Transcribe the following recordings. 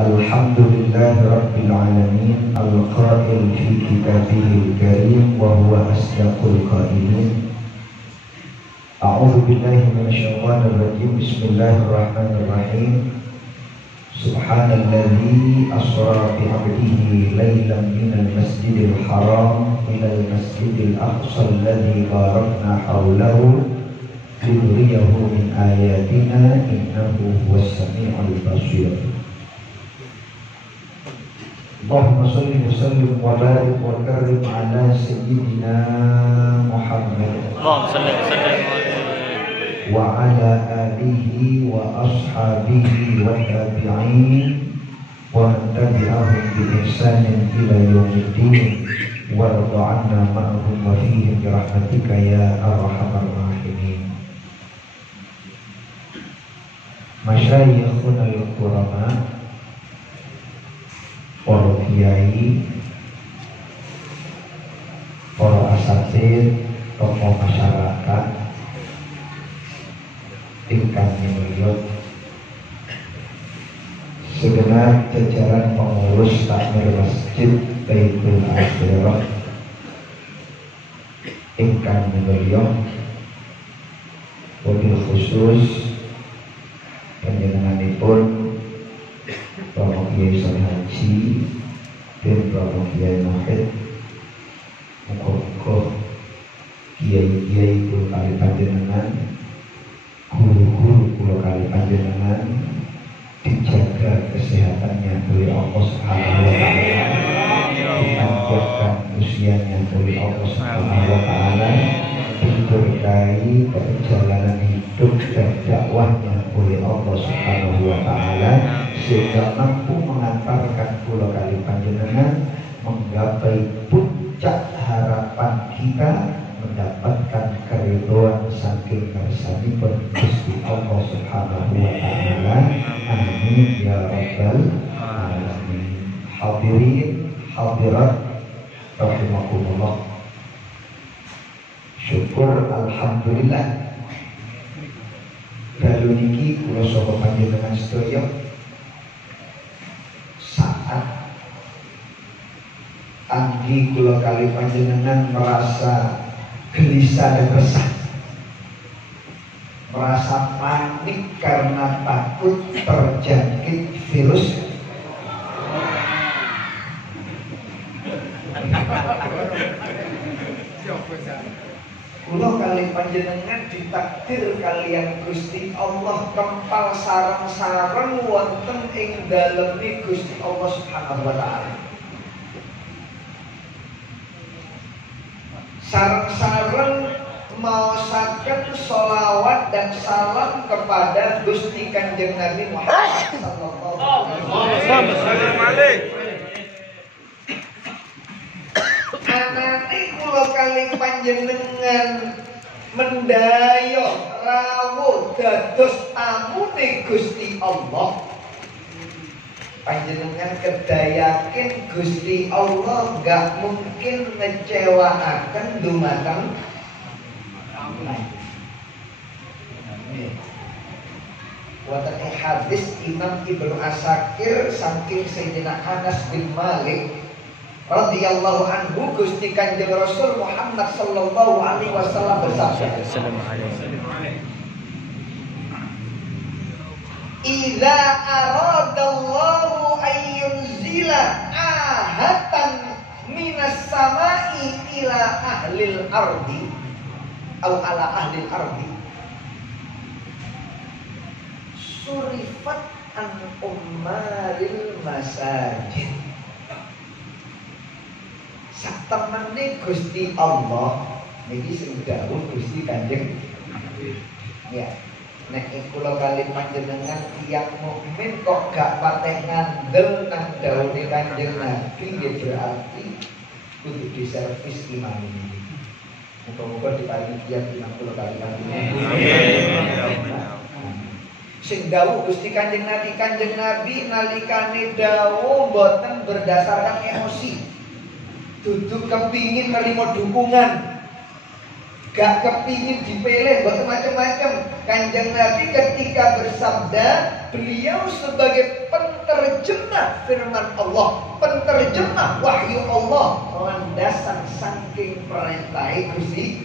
Alhamdulillahi Rabbil Alamin Al-Qail fi kitabihil karim wa huwa asdaqul qailin. A'udzu billahi minasyaitonir rajim. Bismillahirrahmanirrahim. Subhanalladzi asra bi 'abdihi lailan minal masjidil haram ilal masjidil aqsa alladzi barakna haulahu linuriyahu min ayatina innahu huwas sami'ul basir. Allahumma shalli wa sallim wa barik wa karim ala sayyidina Muhammad wa ala alihi wa ashabihi wa tabi'in wa man tabi'ahum bi ihsanin ila yaumiddin wa radha 'anna ma'hum wa fihim bi rahmatika ya arhamar rahimin. Masyayikhuna al-kurama, para kiai, para asatidz, tokoh masyarakat ingkang mulya, segenap jajaran pengurus takmir Masjid Baitul Akhirah ingkang mulya, wabil khusus panjenenganipun Bapak Kiai Saleh Haji dan Bapak Kiai Mahid, muga-muga kiai-kiai kula kali panjenengan, guru-guru kula kali panjenengan dijaga kesehatannya oleh Allah Subhanahu wa taala, dipanjangkan usianya oleh Allah Subhanahu wa taala, diberkahi perjalanan hidup dan dakwahnya oleh Allah Subhanahu wa taala, sehingga mampu mengantarkan kula kali panjenengan menggapai puncak harapan kita, mendapatkan keridhaan saking kersanipun Gusti Allah Subhanahu wa taala. Amin ya rabbal alamin. Hadirin hadirat rahimakumullah. Syukur alhamdulillah dalu niki kula saha panjenengan sedaya saat anggi kula kali panjenengan merasa gelisah dan resah, merasa panik karena takut terjangkit virus kula kali panjenengan ditakdir kalian Gusti Allah kempal sareng-sareng wonten ing daleme Gusti Allah Subhanahu wa taala. Sareng-sareng maosaken sholawat dan salam kepada Gusti Kanjeng Nabi Muhammad sallallahu alaihi wasallam. Anane kula kali panjenengan mendayo rawuh dados tamune Gusti Allah. Panjenengan kedayakin Gusti Allah gak mungkin ngecewakan dumateng wonten hadis Imam Ibnu Asakir saking Sayyidina Anas bin Malik radhiyallahu anhu, Gusti Kanjeng Rasul Muhammad sallallahu alaihi wasallam bersabda, "Idza aradallahu ayyunzila ahatan minas samai ila ahlil ardi atau ala ahlil ardi surifat an ummaril masajid." Satemene Gusti Allah niki sing dawuh Gusti Kanjeng ya. Nek kula kali panjenengan tiyang mukmin kok gak pateh ngandel nang dawuhe Kanjeng Nabi, nggih berarti kudu diservis iman ini. Muga-muga diparingi tiyang kula kali panjenengan. Sing dawuh Gusti Kanjeng Nabi nalikane dawuh boten berdasarkan emosi. Duduk kepingin nerima dukungan, Gak kepingin dipilih buat macam-macam. Kanjeng Nabi ketika bersabda, beliau sebagai penterjemah firman Allah, penterjemah wahyu Allah, landasan saking perintah Gusti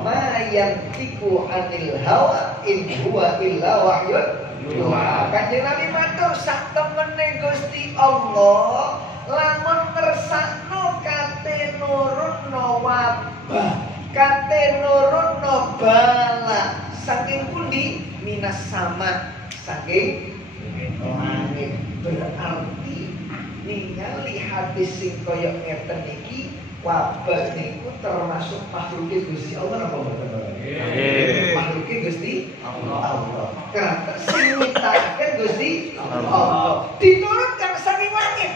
ma yantiqu anil hawa in huwa illa wahyun yuha. Kanjeng Nabi matur sak temene Gusti Allah lamun ngersakno kate nurunno wabah, kate nurunno bala saking pundi minas sama, saking langit. Berarti ningali hadis sing kaya ngeten iki, wabah niku termasuk makhluk Gusti Allah apa mboten? Makhluk Gusti Allah. Karena sing nyiptaken Gusti Allah. Diturunkan saking langit.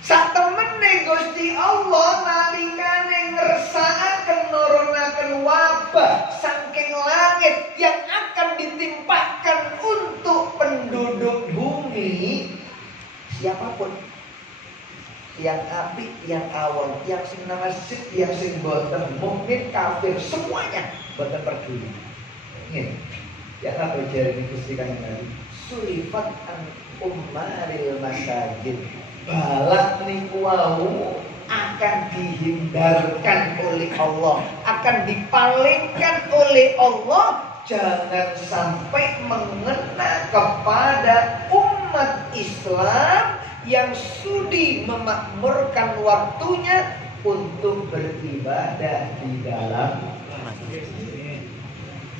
Sak temene Gusti Allah nalikane ngersakaken nurunaken wabah saking langit yang akan ditimpakan untuk penduduk bumi siapapun, yang apik, yang awam, yang sing namasik, yang sing boten, mukmin, kafir, semuanya boten peduli. Nggih. Ya apa jare Gusti Kanjeng Nabi? Sulifat an ummaril masajid. Balak niku wau akan dihindarkan oleh Allah, akan dipalingkan oleh Allah, jangan sampai mengena kepada umat Islam yang sudi memakmurkan waktunya untuk beribadah di dalam masjid.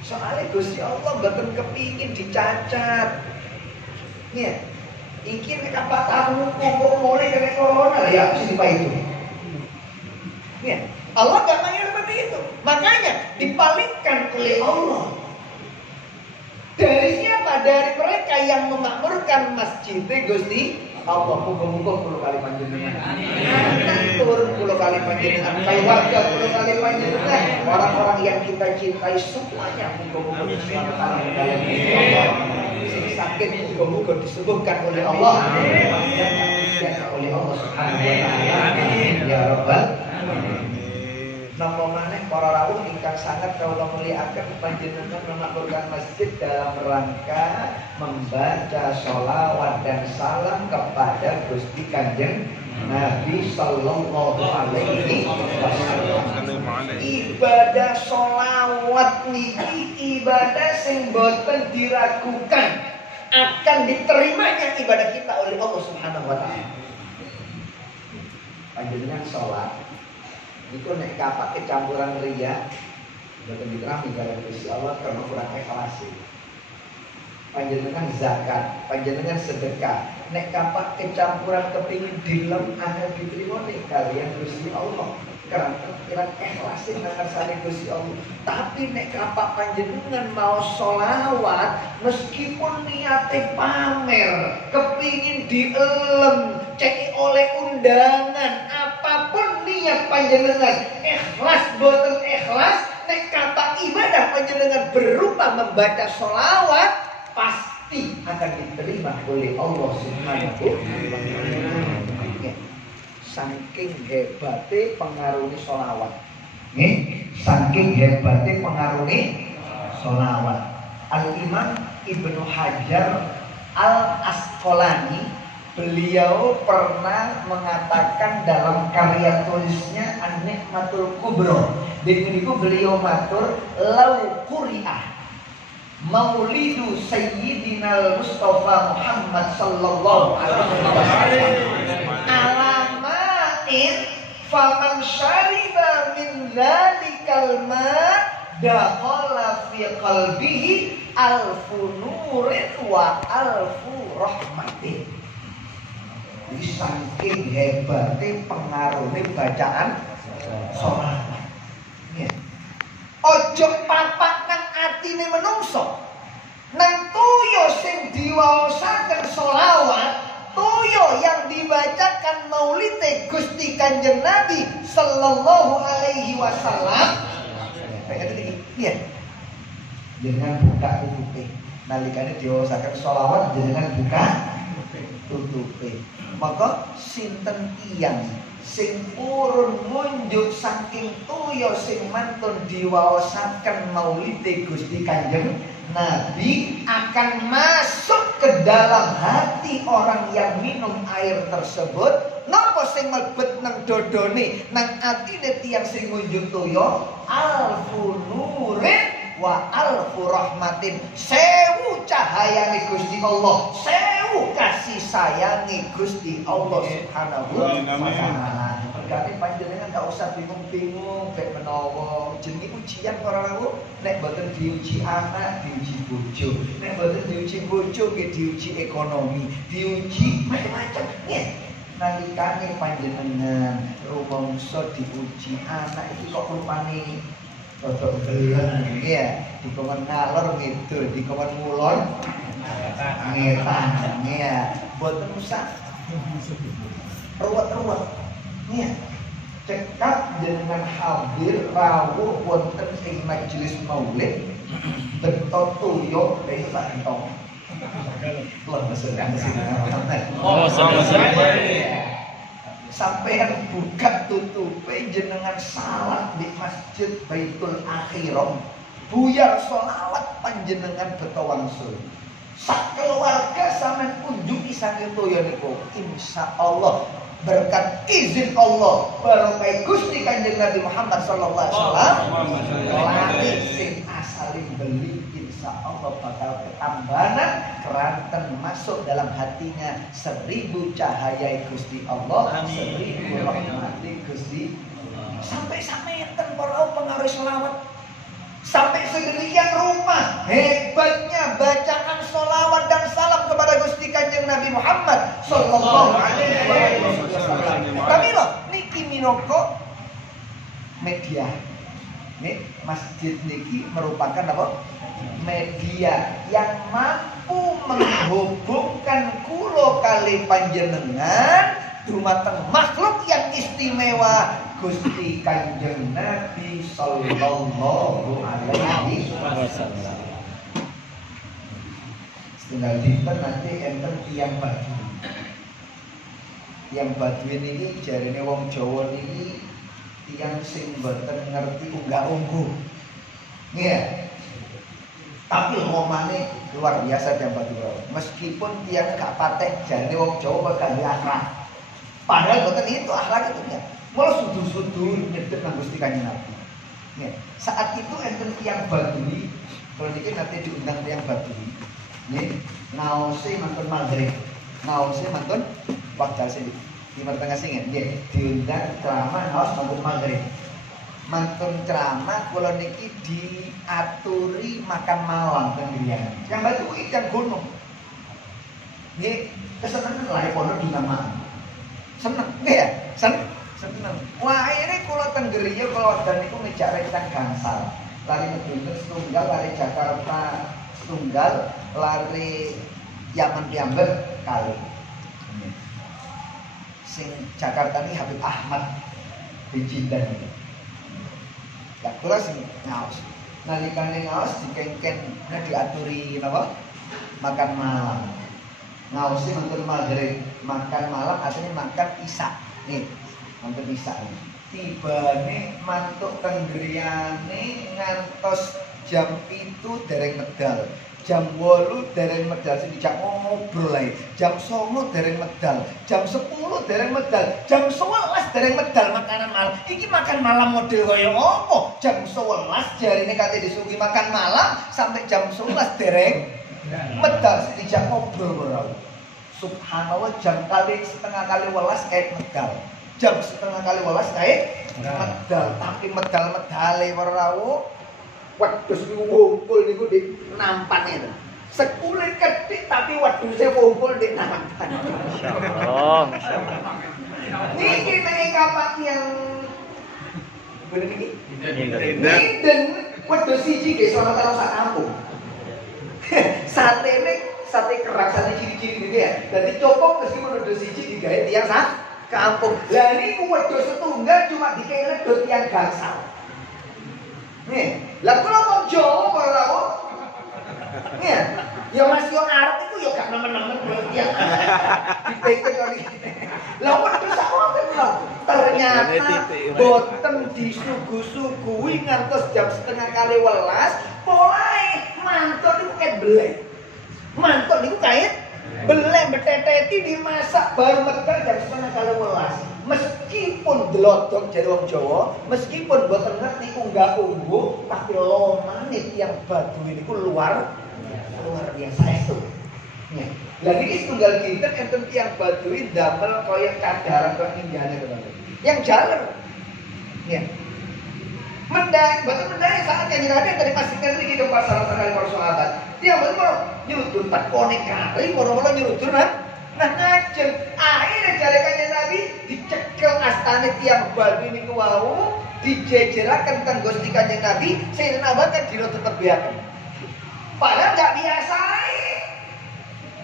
Soalnya Gusti Allah boten kepingin dicacat. Nih, iki nek apa tamu kok mulai kena corona ya apa sih Pak itu? Nih, Allah gak mau seperti itu. Makanya dipalingkan oleh Allah. Dari siapa? Dari mereka yang memakmurkan masjid Gusti Allah. Muga-muga 10 kali panjenengan. Turun 10 kali panjenengan. Keluarga 10 kali panjenengan. Orang-orang yang kita cintai semuanya muga-muga diselamatkan dalam Allah. Sing sakit muga-muga disembuhkan oleh Allah. Dan disediakan oleh Allah Subhanahu wa taala. Ya Rabbal alamin. Napa maneh para rawuh ingkang sangat kawula mulyakaken panjenengan memakmurkan masjid dalam rangka membaca sholawat dan salam kepada Gusti Kanjeng Nabi sallallahu alaihi wasallam. Ibadah sholawat niki ibadah sing boten diragukan akan diterimanya ibadah kita oleh Allah Subhanahu wa taala. Panjenengan sholat itu nek kapak kecampuran riya boten diterami karo Gusti Allah karena kurang ikhlas. Panjenengan zakat, panjenengan sedekah, nek kapak kecampuran kepingin dilem akan diterima nih kalian Gusti Allah karena kurang ikhlas ngarsane Gusti Allah. Tapi nek kapak panjenengan mau sholawat meskipun niate pamer, kepingin dielem, cek oleh undangan, apapun niat panjenengan, ikhlas boten ikhlas, nek kata ibadah panjenengan berupa membaca sholawat, pasti akan diterima oleh Allah Subhanahu wa taala. Saking hebatnya pengaruhi sholawat. Saking hebatnya pengaruhi sholawat. Al-Imam Ibnu Hajar Al-Asqalani, beliau pernah mengatakan dalam karya tulisnya An-Nikmatul Kubra. Di situ beliau matur, lau quri'ah Maulidu Sayyidina Mustafa Muhammad sallallahu alaihi wasallam alamain faman syariba min dzalikal ma dakhala fi qalbihi alfu nurin wa alfu rahmatin. Jadi saking hebatnya pengaruhnya bacaan sholawat. Ojo papak nang atine menungso, nang tuyo sing diwaosaken sholawat, tuyo yang dibacakan maulide Gusti Kanjeng Nabi sallallahu alaihi wasallam. Iya. Jangan buka tutupe. Nalikane diwaosaken sholawat jangan buka tutupe. Maka sinten tiyang sing purun ngunjuk saking toya sing mantun diwaosaken maulide Gusti Kanjeng Nabi akan masuk ke dalam hati orang yang minum air tersebut. Napa sing mlebet nang dodone nang atine tiyang sing ngunjuk toya? Alfu nurin wa alfu rahmatin. 1000 cahayane Gusti Allah, 1000 kasih sayangi Gusti Allah Subhanahu wa taala. Berarti panjenengan gak usah bingung-bingung bek menawa jenenge ujian para rawuh. Nek mboten diuji anak, diuji bojo. Nek mboten diuji bojo, nggih diuji ekonomi, diuji macam-macam. Nggih. Nalikane panjenengan rumangsa diuji anak iki kok rupane rodok gelem ya, dikon ngalor ngidul, dikon ngulon ngetan ya, mboten usah ruwet-ruwet. Ya, cekap jenengan hadir rawuh wonten ing majelis maulid beto toyo lha tak entok. Sampai buka tutupe jenengan salat di masjid Baitul Akhiram, buyar sholawat panjenengan beto wangsul. Sak keluarga sampean unjuki saking toya niku, insyaallah berkat izin Allah barokah Gusti Kanjeng Nabi Muhammad sallallahu alaihi wasallam lari sing asalin beli insyaallah bakal ketambahan keranten masuk dalam hatinya 1000 cahaya Gusti Allah, 1000 rahmati Gusti. Sampai sameten para pengaruh selawat. Sampai sedemikian rumah hebatnya bacaan sholawat dan salam kepada Gusti Kanjeng Nabi Muhammad sallallahu alaihi wasallam. Tapi loh, niki minangka media. Nih, masjid niki merupakan apa? Media yang mampu menghubungkan kula kali panjenengan dumateng makhluk yang istimewa Gusti Kanjeng Nabi sallallahu alaihi wasallam. Setunggal dinten nanti enten tiyang Baduy. Tiyang Baduy niki jarene wong Jawa niki tiyang sing mboten ngerti unggah-ungguh. Nggih. Tapi ngomane luar biasa tiyang Baduy. Meskipun tiyang gak pateh jarene wong Jawa bakal akhlak. Padahal mboten itu akhlak itu ya. Malah sudur-sudur nyedek nang Gusti Kanjeng Nabi. Nih, saat itu enten tiyang Baduy, kalau niki nanti diundang tiyang Baduy. Nih, ngaose mantun maghrib. Ngaose mantun wekdal sing Timur Tengah sing nggih, diundang ceramah ngaos mantun maghrib. Mantun ceramah kula niki diaturi makan malam teng griyan. Yang Baduy yang gunung. Nggih, kesenengan lah pondok di malam. Seneng nggih ya? Seneng. Wah, ini kula teng griya kula dan niku ngejak rencang gangsal. Lari Medunus setunggal, lari Jakarta setunggal, lari Yaman piyambak kali. Sing Jakarta ini Habib Ahmad di Jindan ini. Ya kula sing ngaos. Nalikane ngaos dikengken diaturi napa? Makan malam. Ngaosi mantun maghrib, makan malam artinya makan isya. Nih. Mantun bisa tibane mantuk tenggriane ngantos jam itu dereng medal, jam 8 dereng medal sing dijak ngobrol ae, jam 9 dereng medal, jam 10 dereng medal, jam 11 dereng medal makanan malam. Iki makan malam model kaya apa? Jam 11 jarine kate disuguhi makan malam sampai jam 11 dereng medal sing dijak ngobrol ora. Subhanallah, jam kali setengah kali 11 kayak medal. Jam setengah kali 11 naik medal, tapi medal-medale para rawuh wedhus niku ngumpul niku di nampan itu. Sekulit ketik tapi wedhuse ngumpul di nampan. Masyaallah, masyaallah. Niki nek kapak yang bener iki? Ninden wedhus siji ge sono karo sak kampung. Sate kerak, sate ciri-ciri gitu ya. Dadi copok meskipun wedhus siji digawe tiyang sak kampung. Lah niku wedhus setunggal cuma dikene do tiyang gangsal. Nih, lah kula wong Jawa para rawuh. Nih, ya Mas yo ngarep iku yo gak nemen-nemen pengertian. Dipikir kali. Lah kok sawoten lho. Ternyata boten disugu-sugui ngantos jam 11:30, mulai mantul niku kait beleh. Mantul niku kait beleh beteteti dimasak baru medal jam 11:30. Meskipun delodok jare wong Jawa, meskipun boten ngerti unggah-ungguh, tapi lomane tiyang Baduy niku luar biasa itu. Ya. Lah niki tunggal kinten enten tiyang Baduy damel kaya kadaran kok ninjane teman-teman. Yang jalan. Ya. Mendai, boten mendai saat yang Nabi dari masjid niki ke pasar sekali para sahabat. Dia betul nyudur takone kari moro-moro nyudur nah ngajeng akhirnya jare kanjeng Nabi dicekel astane tiyang Baduy niku wau dijejeraken teng Gusti Kanjeng Nabi Sayyidina Abu Bakar tetep biaken. Padahal enggak biasa.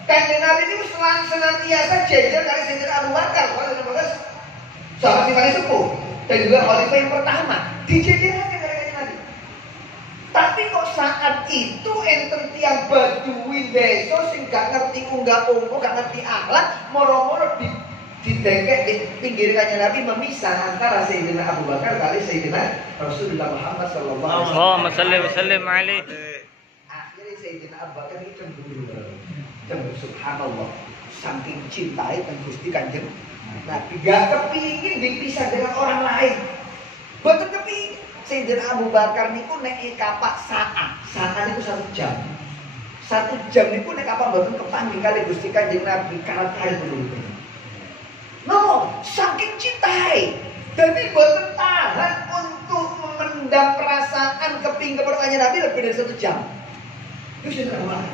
Kanjeng Nabi niku senantiasa jejer kali Sayyidina Abu Bakar, sahabat yang paling sepuh dan juga khalifah yang pertama dijejeraken kali Kanjeng Nabi. Tapi kok saat itu enten tiyang Baduy desa sing gak ngerti unggah-ungguh, gak ngerti akhlak, moro-moro didekek di pinggir Kanjeng Nabi memisah antara Sayyidina Abu Bakar kali Sayyidina Rasulullah Muhammad sallallahu alaihi wasallam. Allahumma shalli wa sallim alaihi. Akhirnya Sayyidina Abu Bakar itu cemburu. Subhanallah, saking cintai teng Gusti Kanjeng Nabi, gak kepingin dipisah dengan orang lain. Boten kepingin. Sayyidina Abu Bakar niku nek kapak saat niku 1 jam. 1 jam niku nek kapak mboten kepanggih kali Gusti Kanjeng Nabi kali dulu. No, saking cintai. Dadi mboten tahan untuk memendam perasaan kepingin kepada Kanjeng Nabi lebih dari 1 jam. Itu sudah lama.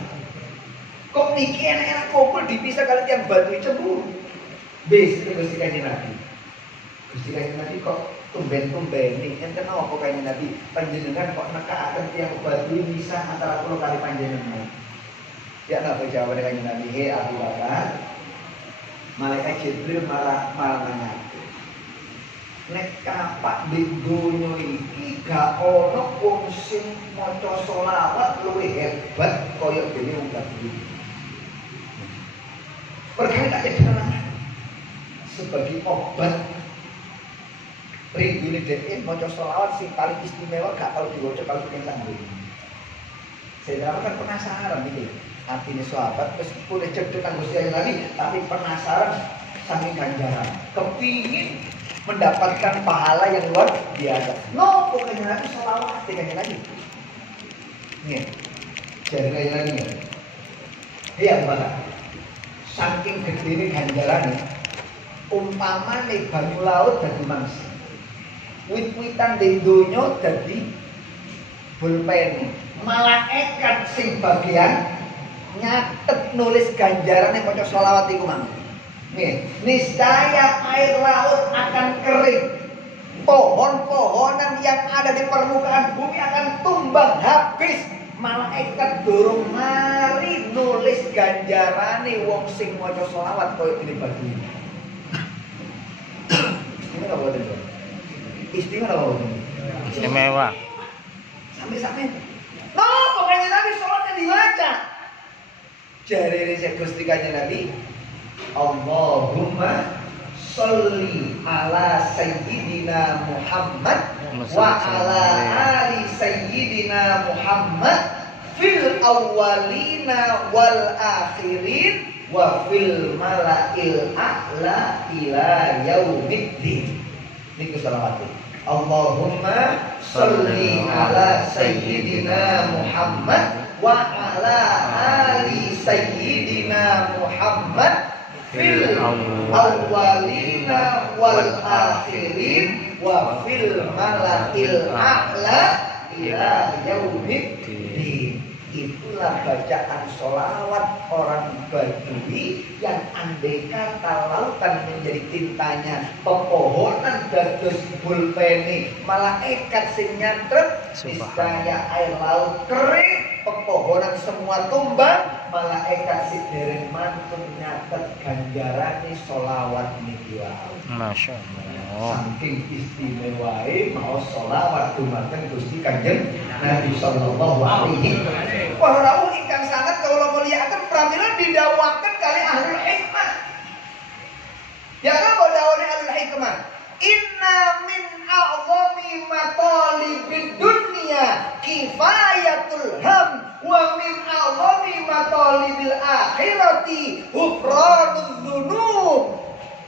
Kok niki enak-enak kumpul dipisah kali yang Baduy cemburu. Bis Gusti Kanjeng Nabi. Gusti Kanjeng Nabi kok tumben-tumbeni enten apa Kanjeng Nabi panjenengan kok nekakaken tiyang Baduy misah antara kula kali panjenengan. Ya napa jawaban Kanjeng Nabi, "He Abu Bakar, malaikat Jibril malah nanyake. Nek kapak di donya iki gak ono wong sing maca selawat luwih hebat kaya dene wong Baduy." Berkali-kali diterangkan sebagai obat rindu ini dek, maca selawat sing paling istimewa gak kalau diwaca kalau pengen sambung. Saya kan penasaran gitu. Artinya sahabat meskipun cedek kanggo Nabi, tapi penasaran saking ganjaran. Kepingin mendapatkan pahala yang luar biasa. No, pokoknya Nabi selawat dengan Nabi. Nih, jadi kayak Nabi nih. Iya, Mbak. Saking gede ganjaran umpama nih banyu laut dan mangsi. Wit-witan di donya dadi pulpen. Malaikat sing bagian nyatet nulis ganjaran yang maca selawat iku mang. Nih, niscaya air laut akan kering. Pohon-pohonan yang ada di permukaan bumi akan tumbang habis. Malaikat durung mari nulis ganjarane wong sing maca selawat koyo ini Baduy. Ini apa itu? Istimewa. Sampai no, pokoknya Nabi sholatnya dibaca. Jari Gusti Kanjeng Nabi, Allahumma sholli ala sayyidina Muhammad wa ala ali sayyidina Muhammad fil awwalina wal akhirin wa fil mala'il a'la ila yaumiddin. Niku selawat. Allahumma sholli ala sayyidina Muhammad wa ala ali sayyidina Muhammad fil awwalina wal akhirin wa fil mala'il a'la ila yaumiddin. Itulah bacaan sholawat orang Baduy yang andai kata lautan menjadi tintanya, pepohonan dados pulpeni, malaikat sing nyatet, niscaya air laut kering, pepohonan semua tumbang, malaikat sing dereng mantun nyatet ganjarane sholawat niki wae. Masya Allah. Saking istimewae mau sholawat dumateng Gusti Kanjeng Nabi sallallahu alaihi wasallam. Wah rawuh ingkang sanget kula mulyakaken pramila didhawuhaken kali ahlul hikmah. Ya napa dawuhne ahlul hikmah? Inna min a'zami matalibid dunya kifayatul ham wa min a'zami matalibil akhirati ghufranudz dzunub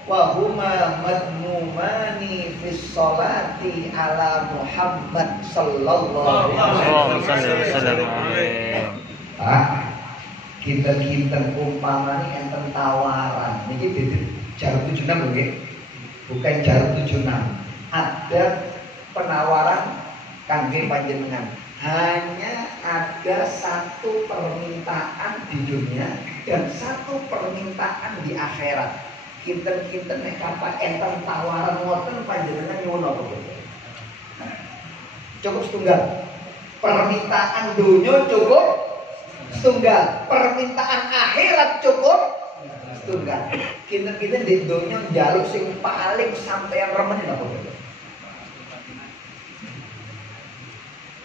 wa huma madmumani fis sholati ala Muhammad sallallahu alaihi wasallam. Kita umpamane enten tawaran niki jarum 76 nggih. Bukan jarum 76. Ada penawaran kangge panjenengan. Hanya ada satu permintaan di dunia dan satu permintaan di akhirat. Kinten-kinten nek kapan enten tawaran ngoten panjenengan nyuwun apa kira? Cukup setunggal. Permintaan dunia cukup setunggal. Permintaan akhirat cukup setunggal. Kinten-kinten di dunia njaluk sing paling sampeyan remen apa kira?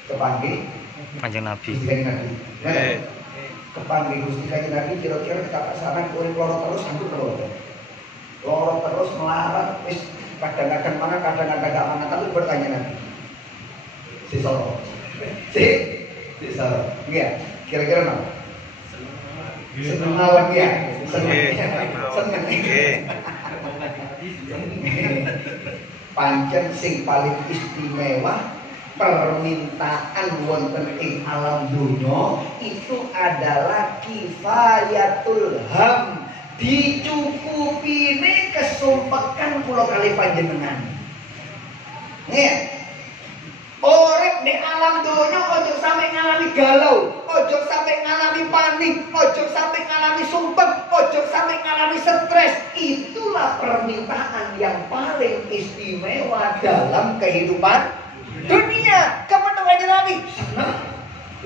Kepanggih Kanjeng Nabi. Kepanggih Gusti Kanjeng Nabi kira-kira kakak saran urip loro terus sanggup loro. Loro terus melarat wis kadang-kadang mana kadang-kadang gak mana tapi bertanya Nabi. Si soro. Si soro. Iya, kira-kira apa? Seneng mawon ya. Seneng. Pancen sing paling istimewa permintaan wonten ing alam dunya itu adalah kifayatul ham, dicukupine kesumpekan kula kali panjenengan. Nih, urip di alam dunya ojo sampai ngalami galau, ojo sampai ngalami panik, ojo sampai ngalami sumpek, ojo sampai ngalami stres. Itulah permintaan yang paling istimewa dalam kehidupan dunia. Kepada Kanjeng Nabi seneng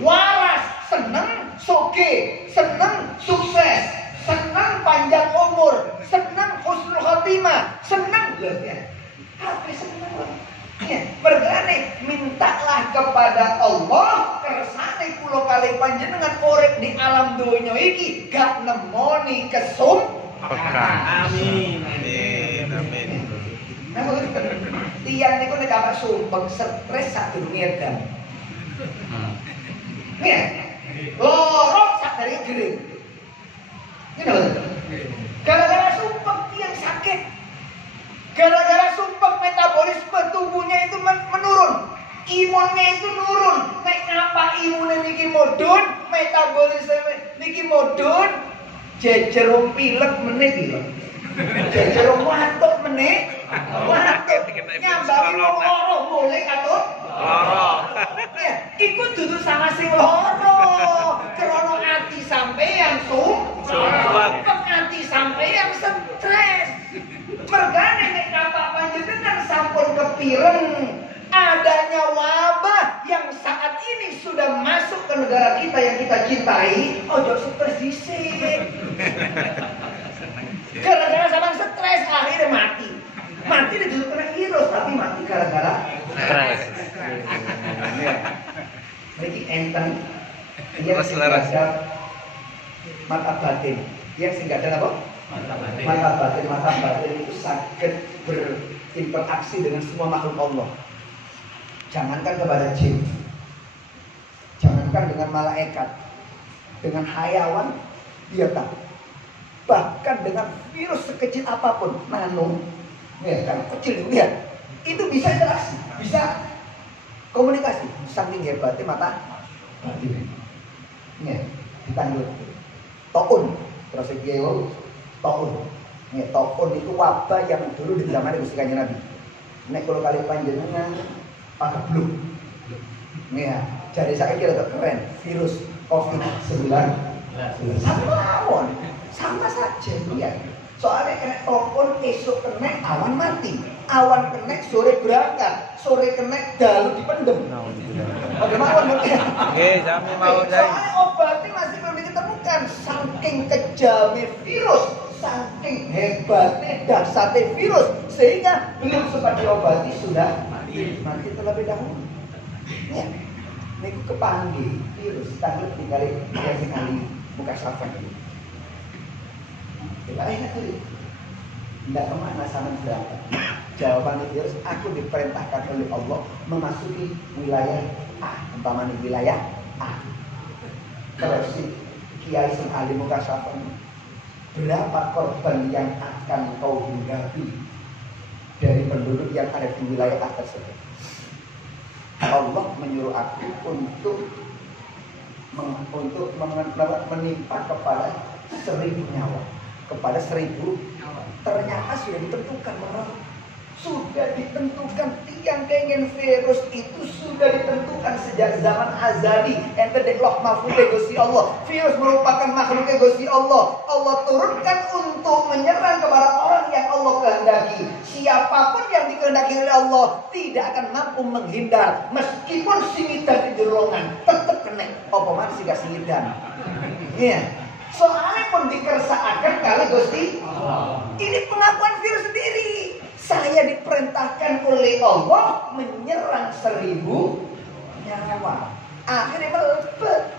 waras, seneng soge, seneng sukses, seneng panjang umur, seneng husnul khotimah, seneng apa seneng ya, bergane mintalah kepada Allah kersane kula kali panjenengan urip di alam donya iki gak nemoni kesumpekan. Amin. Amin. Namun tiang niku nek apa sumpek stres sadurunge edan. Nih, loro sadari gering. Ini lho. Gara-gara sumpek tiang sakit. Gara-gara sumpek metabolisme tubuhnya itu menurun. Imunnya itu nurun. Nek ngapa imunnya niki mudhun, metabolisme niki mudhun, jejerum pilek meneh pilek. Jejerum watuk meneh watuk. Nyambangi wong loro mulai katut loro. Ya, iku dudu sama sing loro. Krana ati sampeyan sumpek, ati sampeyan stres. Mergane nek kapak panjenengan sampun kepireng adanya wabah yang saat ini sudah masuk ke negara kita yang kita cintai, ojo stres dhisik. Gara-gara sampean stres akhirnya mati. Mati itu kena virus tapi mati gara-gara stres. Niki enten yang ada mata batin. Yang sing ada apa? Mata batin itu sakit berinteraksi dengan semua makhluk Allah. Jangankan kepada jin, jangankan dengan malaikat, dengan hayawan dia tahu. Bahkan dengan virus sekecil apapun, nano, ya kan kecil lihat, itu bisa interaksi, bisa komunikasi. Saking hebatnya mata batin. Ya, ditandur. Toun, terus dia Taun. Nih, taun itu wabah yang dulu di zaman Gusti Kanjeng Nabi. Nek kalau kali panjenengan pakai blue. Nih ya, jadi saya kira keren virus COVID-19. Sama saja ya. Soalnya kena taun esok kena awan mati, awan kena sore berangkat, sore kena dalu dipendem. Bagaimana mungkin? Oke, kami mau jadi. Soalnya obatnya masih belum ditemukan. Saking kejamnya virus, saking hebatnya dahsyatnya virus, sehingga belum sempat diobati sudah mati terlebih dahulu. Ya, ini kepanggil virus tanggal tinggal sekali mukasyafah ini. Kita tuh tidak kemana sama berapa. Jawaban itu harus aku diperintahkan oleh Allah memasuki wilayah A, umpamanya wilayah A. Terus si Kiai Sing Ali mukasyafah ini, berapa korban yang akan kau hinggapi dari penduduk yang ada di wilayah A tersebut? Allah menyuruh aku untuk menimpa kepada 1000 nyawa, kepada 1000 nyawa. Ternyata sudah ditentukan, sudah ditentukan. Tiang keingin virus itu sudah ditentukan sejak zaman azali. Ente deklok mahfud Gusti Allah. Virus merupakan makhluk Gusti Allah. Allah turunkan untuk menyerang kepada orang yang Allah kehendaki. Siapapun yang dikehendaki oleh Allah tidak akan mampu menghindar. Meskipun singidan di jerongan tetap kena. Apa mana sih gak singidan? Iya. Soalnya pun dikersaakan kali Gusti. Ini pengakuan virus sendiri. Saya diperintahkan oleh Allah menyerang 1000 nyawa. Akhirnya melebet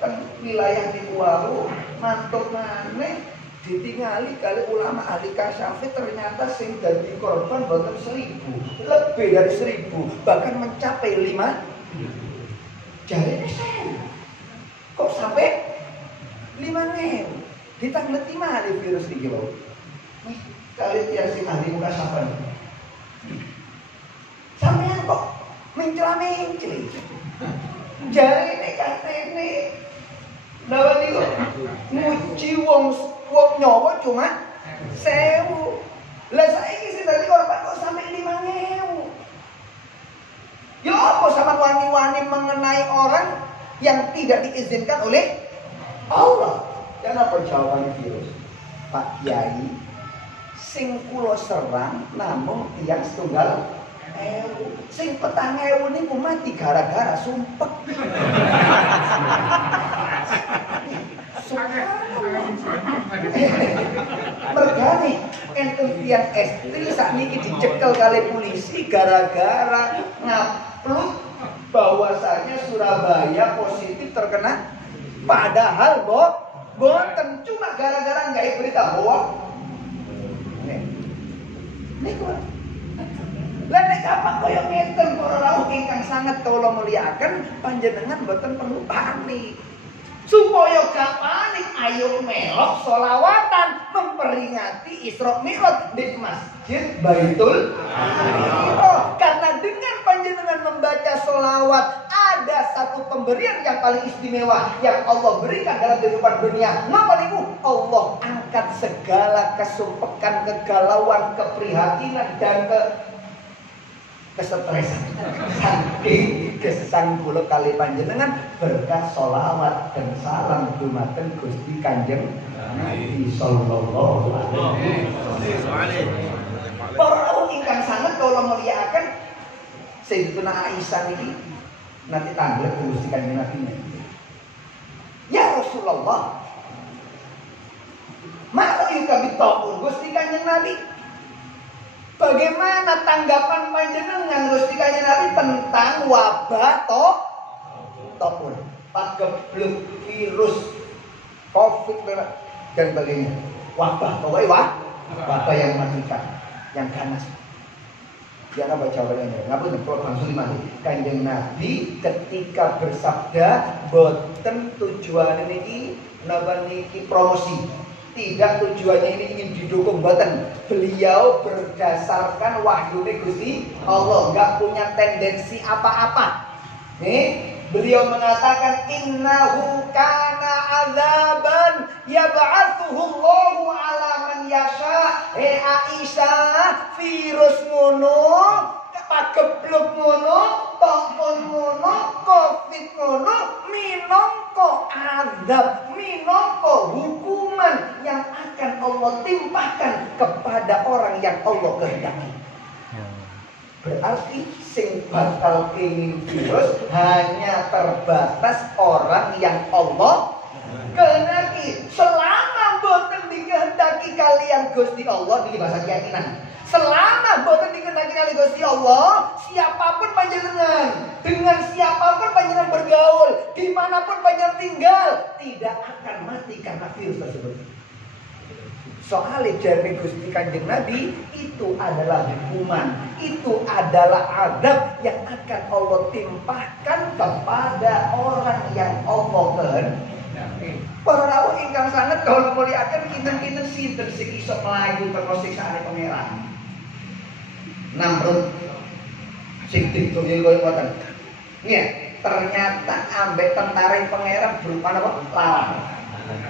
kan wilayah di Waru, mantuk maneh ditingali kali ulama ahli kasyafi. Ternyata sing dadi korban bukan 1000, lebih dari 1000, bahkan mencapai 5. Jadi saya kok sampai 5.000 ditangleti mah virus iki lho. Kali tiang sing ahli mukasyafah sampean kok mencela-menceli. Jare nek katene lawan iku muji wong nyawa cuma 1000. Lah saiki sing dadi korban kok sampai 5.000. Ya apa sama wani-wani mengenai orang yang tidak diizinkan oleh Allah? Dan apa jawabannya virus? Pak Kiai, sing kula serang namung tiyang 1.000. Sing 4.000 niku mati gara-gara sumpek. Mergane enten tiyang estri sakniki dicekel kali polisi gara-gara ngupload bahwasanya Surabaya positif terkena, padahal boten, cuma gara-gara nggak berita hoax. Niku. Lah nek kapan kaya ngeten para rawuh ingkang sangat kula muliaken, panjenengan boten perlu panik. Supaya gak panik, ayo melok sholawatan memperingati Isra Mi'raj di Masjid Baitul Aqsa. Karena dengan panjenengan membaca sholawat ada satu pemberian yang paling istimewa yang Allah berikan dalam kehidupan dunia. Napa niku? Allah angkat segala kesumpekan, kegalauan, keprihatinan dan kesetresan saking kesan kula kali panjenengan berkat sholawat dan salam dumateng Gusti Kanjeng Nabi sallallahu alaihi wasallam. Para rawuh ingkang sanget kula mulyakaken, Sayyidatuna Aisyah niki nanti tanglet Gusti Kanjeng Nabi. Ya Rasulullah, maka yuka bitaqul Gusti Kanjeng Nabi, bagaimana tanggapan panjenengan Gusti Kanjeng Nabi tentang wabah Taun, pagebluk virus Covid dan sebagainya. Wabah, pokoknya wabah yang mematikan, yang ganas. Dia apa jawabannya? Ngapun langsung dimati. Kanjeng Nabi ketika bersabda, boten tujuan ini napa niki promosi. Tidak, tujuannya ini ingin didukung, boten. Beliau berdasarkan wahyu Gusti Allah, nggak punya tendensi apa-apa. Nih, beliau mengatakan innahu kana azaban yab'atsuhu Allahu ala man yasha. Aisyah, virus ngono, pagebluk ngono, taun ngono, Covid ngono, minangka azab, minangka hukuman yang akan Allah timpakan kepada orang yang Allah kehendaki. Berarti sing bakal kenging virus hanya terbatas orang yang Allah kehendaki. Selama boten dikehendaki kalian Gusti Allah, ini bahasa keyakinan. Selama boten dikehendaki kali Gusti Allah, siapapun panjenengan, dengan siapapun panjenengan bergaul, dimanapun panjenengan tinggal, tidak akan mati karena virus tersebut. Soalnya dari Gusti Kanjeng Nabi, itu adalah hukuman, itu adalah adab yang akan Allah timpahkan kepada orang yang Allah kehendaki. Para rawuh ingkang sanget kalau muliakan kinten-kinten sinten sing iso mlayu teko siksaane pangeran. Namrud sing ditoyel koyo ngoten. Iya, ternyata ambek tentara pangeran berupa apa? Lawan.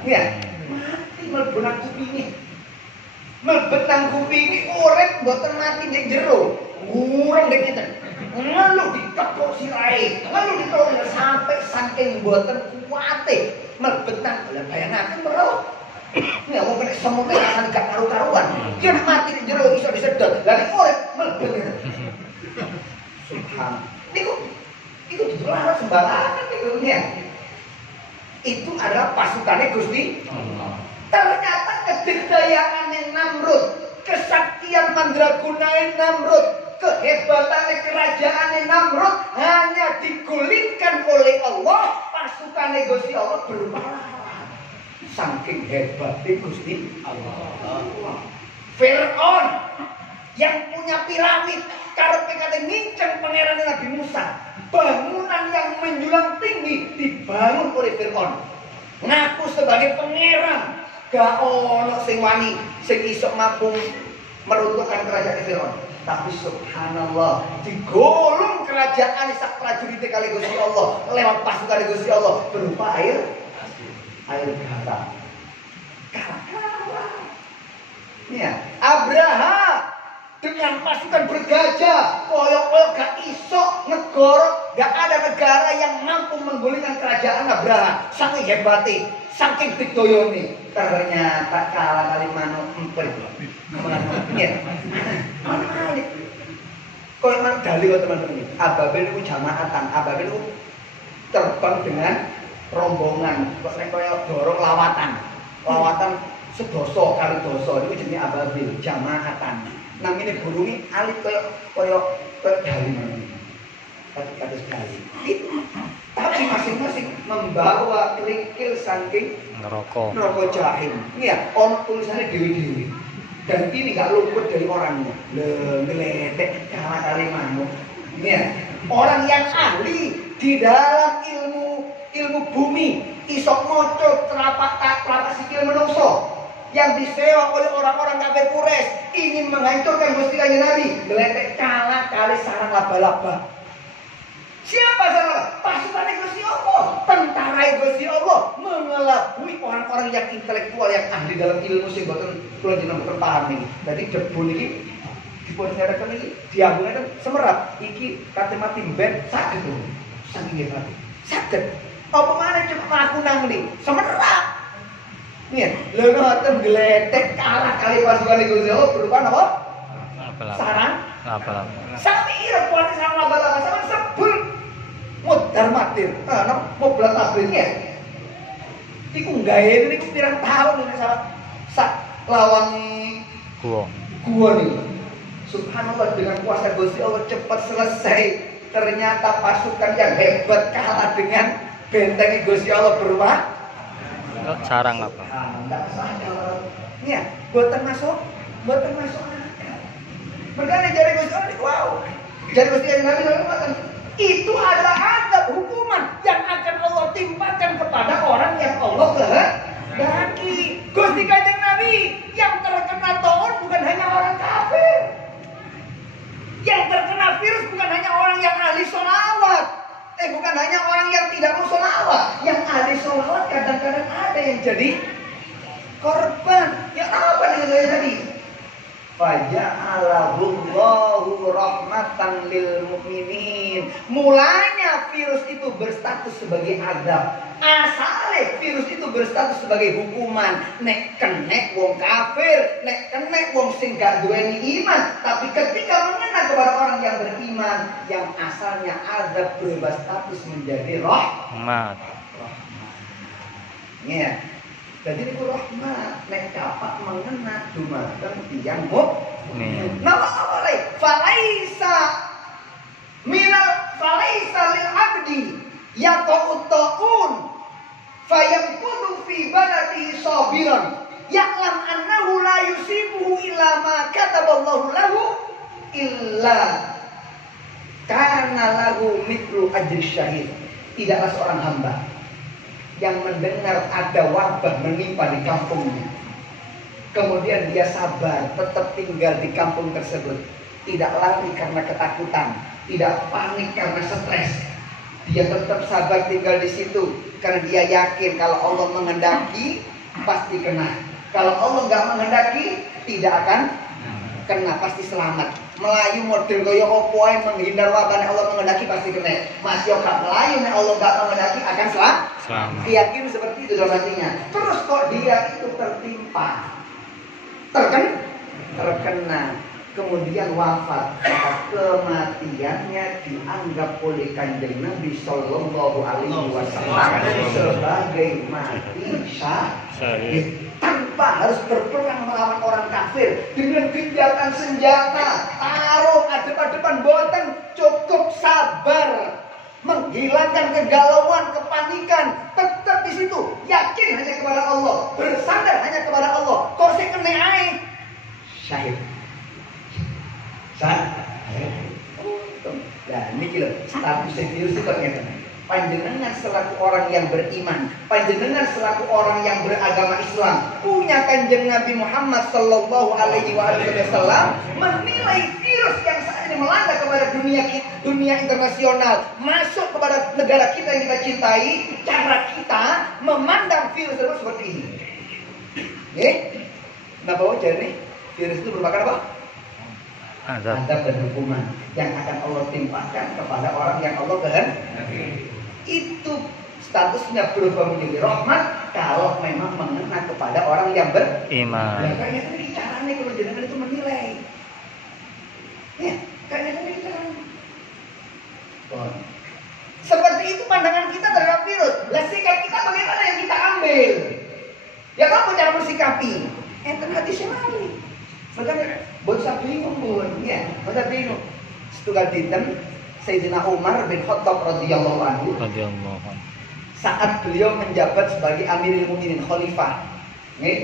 Iya, mati mlebu nang kupinge. Mlebet nang kupinge urip mboten mati ning jero. Urung nek kinten. Ngelu dikepuk sirahe, ngelu ditoyel sampai saking mboten kuwate. Mlebet nang bayangaken bro. Ya wong kena semut rasane gak karu-karuan. Dia mati di jero iso disedot. Lah nek urip mlebet. Subhan. Niku dilarang sembarangan niku ya. Itu adalah pasukannya Gusti Allah. Ternyata kedikdayaane Namrud, kesaktian mandragunane Namrud, kehebatannya kerajaane Namrud hanya digulingkan oleh Allah. Pasukannya Gusti Allah berupa saking hebatnya Gusti Allah. Fir'aun yang punya piramid karepe kate nginceng pangeran Nabi Musa, bangunan yang menjulang tinggi dibangun oleh Fir'aun. Ngaku sebagai pangeran, gak ono sing wani sing iso mampu meruntuhkan kerajaan Fir'aun. Tapi subhanallah, digolong kerajaan sak prajurit kali Gusti Allah lewat pasukan Gusti Allah berupa air gata. Kalah. Ya, Abraha dengan pasukan bergajah, koyok-koyok gak iso negara, gak ada negara yang mampu menggulingkan kerajaan Abraha. Saking hebatnya, saking digdoyone. Ternyata kalah kali manuk empel. Ya, mana koyok mana dalil teman-teman. Ababil itu jamaatan, ababil itu terbang dengan rombongan, kok nek koyo dorong lawatan sedoso kali doso itu jenenge ababil jamaatan. Namine burunge alit koyo dali men. Kata sekali. Tapi masing-masing membawa kerikil saking neraka jahim. Iya, ono tulisannya dewi-dewi. Dan ini gak luput dari orangnya. Ngeletek kalah kali manuk. Iya, orang yang ahli di dalam ilmu bumi, iso moco telapak sikil menungso yang disewa oleh orang-orang kafir Quraisy ingin menghancurkan Gusti Kanjeng Nabi, geletek kalah kali sarang laba-laba. Siapa sarang? Pasukan Gusti Allah, tentara Gusti Allah mengelabui orang-orang yang intelektual yang ahli dalam ilmu sing boten kula jenengan boten paham niki. Dadi debu niki dipun nyaraken iki diambungaken semerap iki kate mati ben saged lho. Saking hebat. Saged. Apa maneh cuma mlaku nang mriki semerap. Nih, lho ngoten gletek kalah kali pasukan Gusti Allah berupa apa? Sarang laba-laba. Samira kuwi sarang laba-laba sampe sebul mudar matir. Mau belat abenya. Iku gawe niku pirang tahun nek sak lawan gua nih. Subhanallah, dengan kuasa Gusti Allah cepat selesai. Ternyata pasukan yang hebat kalah dengan benteng Gusti Allah berupa sarang apa? Enggak sadar. Nih, boten masuk akal. Mergane jare Gusti Allah wow. Jare Gusti Nabi sallallahu itu adalah adab hukuman yang akan Allah timpakan kepada orang yang Allah kehendaki. Gusti Kanjeng Nabi yang terkena taun bukan hanya orang kafir. Yang terkena virus bukan hanya orang yang ahli sholawat. Bukan hanya orang yang tidak mau sholawat. Yang ahli sholawat kadang-kadang ada yang jadi korban. Ya apa nih saya tadi? Faja'alahullahu rahmatan lil mu'minin. Mulanya virus itu berstatus sebagai adab. Asale virus itu berstatus sebagai hukuman. Nek kenek wong kafir, nek kenek wong sing gak duweni iman. Tapi ketika mengena kepada orang yang beriman, yang asalnya adab berubah status menjadi rahmat. Ya. Jadi itu rahmat, nek dapat mengena dumateng tiyang Nih. Nama awalnya falaisa lil abdi yaqa'u ta'un fayamkutu fi baladihi sabiran ya'lam annahu la yusibuhu illa ma kataballahu lahu illa kana lahu mithlu ajri syahid. Tidaklah seorang hamba yang mendengar ada wabah menimpa di kampungnya, kemudian dia sabar tetap tinggal di kampung tersebut, tidak lari karena ketakutan, tidak panik karena stres. Dia tetap sabar tinggal di situ karena dia yakin kalau Allah menghendaki pasti kena. Kalau Allah nggak menghendaki tidak akan kena, pasti selamat. Melayu model kaya opo ae menghindar wabah nek Allah menghendaki pasti kena. Mas yo gak melayu nek Allah nggak menghendaki akan selamat. Yakin seperti itu dalam hatinya. Terus kok dia itu tertimpa, terkena, kemudian wafat, maka kematiannya dianggap oleh Kanjeng Nabi Sallallahu Alaihi Wasallam sebagai mati syahid, tanpa harus berperang melawan orang kafir dengan gencatan senjata, taruh adep-adepan, boten, cukup sabar, menghilangkan kegalauan, kepanikan, tetap di situ, yakin hanya kepada Allah, bersandar hanya kepada Allah. Kok sing kene ae syahid. Nah, ini kira status virus itu ternyata panjenengan selaku orang yang beriman, panjenengan selaku orang yang beragama Islam, punya Kanjeng Nabi Muhammad Sallallahu Alaihi Wasallam menilai virus yang saat ini melanda kepada dunia internasional, masuk kepada negara kita yang kita cintai. Cara kita memandang virus tersebut seperti ini. Nah, bahwa jadi virus itu merupakan apa? Azab dan hukuman yang akan Allah timpakan kepada orang yang Allah kehendaki. Itu statusnya berubah menjadi rahmat kalau memang mengena kepada orang yang beriman. Ya, kayaknya tadi caranya kalau jenengan itu menilai. Ya, kayaknya tadi caranya. Seperti itu pandangan kita terhadap virus. Lah sikap kita bagaimana yang kita ambil? Ya apa cara bersikapi? Enten hati semari. Makanya bocah bingung pun, ya, bocah bingung. Setunggal dinten Sayyidina Umar bin Khattab radhiyallahu anhu, saat beliau menjabat sebagai Amirul Mukminin, khalifah,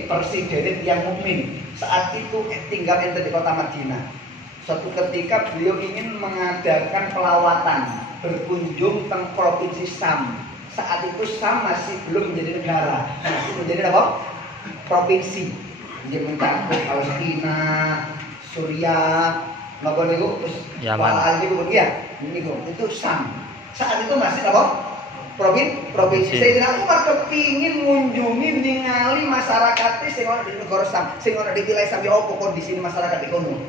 presiden yang mukmin. Saat itu tinggal di kota Madinah. Suatu ketika beliau ingin mengadakan pelawatan, berkunjung ke provinsi Sam. Saat itu Sam masih belum menjadi negara, masih menjadi apa? Provinsi. Dia mencakup Palestina, Suriah, napa niku terus Yaman niku ya, niku itu Sam. Saat itu masih apa? Provinsi. Sayyidina Umar kepingin ngunjungi ningali masyarakatnya sing ana di negara Sam, sing ana di wilayah Sam, opo kondisi masyarakat ekonomi.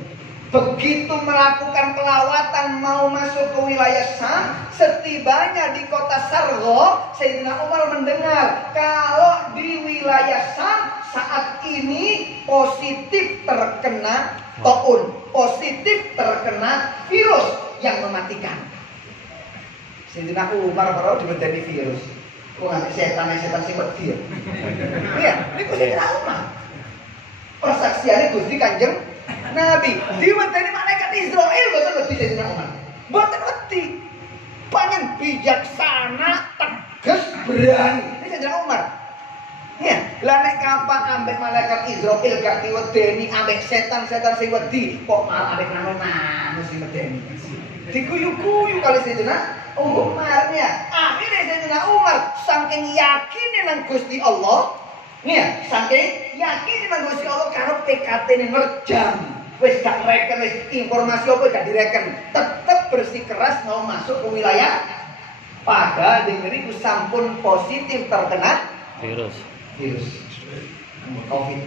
Begitu melakukan pelawatan mau masuk ke wilayah Sam, setibanya di kota Sargo, Sayyidina Umar mendengar kalau di wilayah Sam saat ini positif terkena taun, positif terkena virus yang mematikan. Sayyidina Umar baru dibedani virus. Kok nggak setan sing wedi. Iya, niku Sayyidina Umar. Persaksiannya Gusti Kanjeng Nabi diwedani malaikat Israel, boten wedi Sayyidina Umar. Boten wedi. Panjen bijaksana, tegas, berani. Ini Sayyidina Umar. Ya, lah nek kapan ambek malaikat Israel gak diwedeni, ambek setan-setan sing wedi, kok malah ambek nanu sing medeni. Diguyu-guyu kali Sayyidina Umarnya. Akhirnya Sayyidina Umar saking yakin nang Gusti Allah, ya, saking yakin nang Gusti Allah karo PKT-ne ngerjam. Wis gak reken, wis informasi apa gak direken, tetep bersikeras mau masuk ke wilayah. Padahal dengeriku sampun positif terkena virus COVID.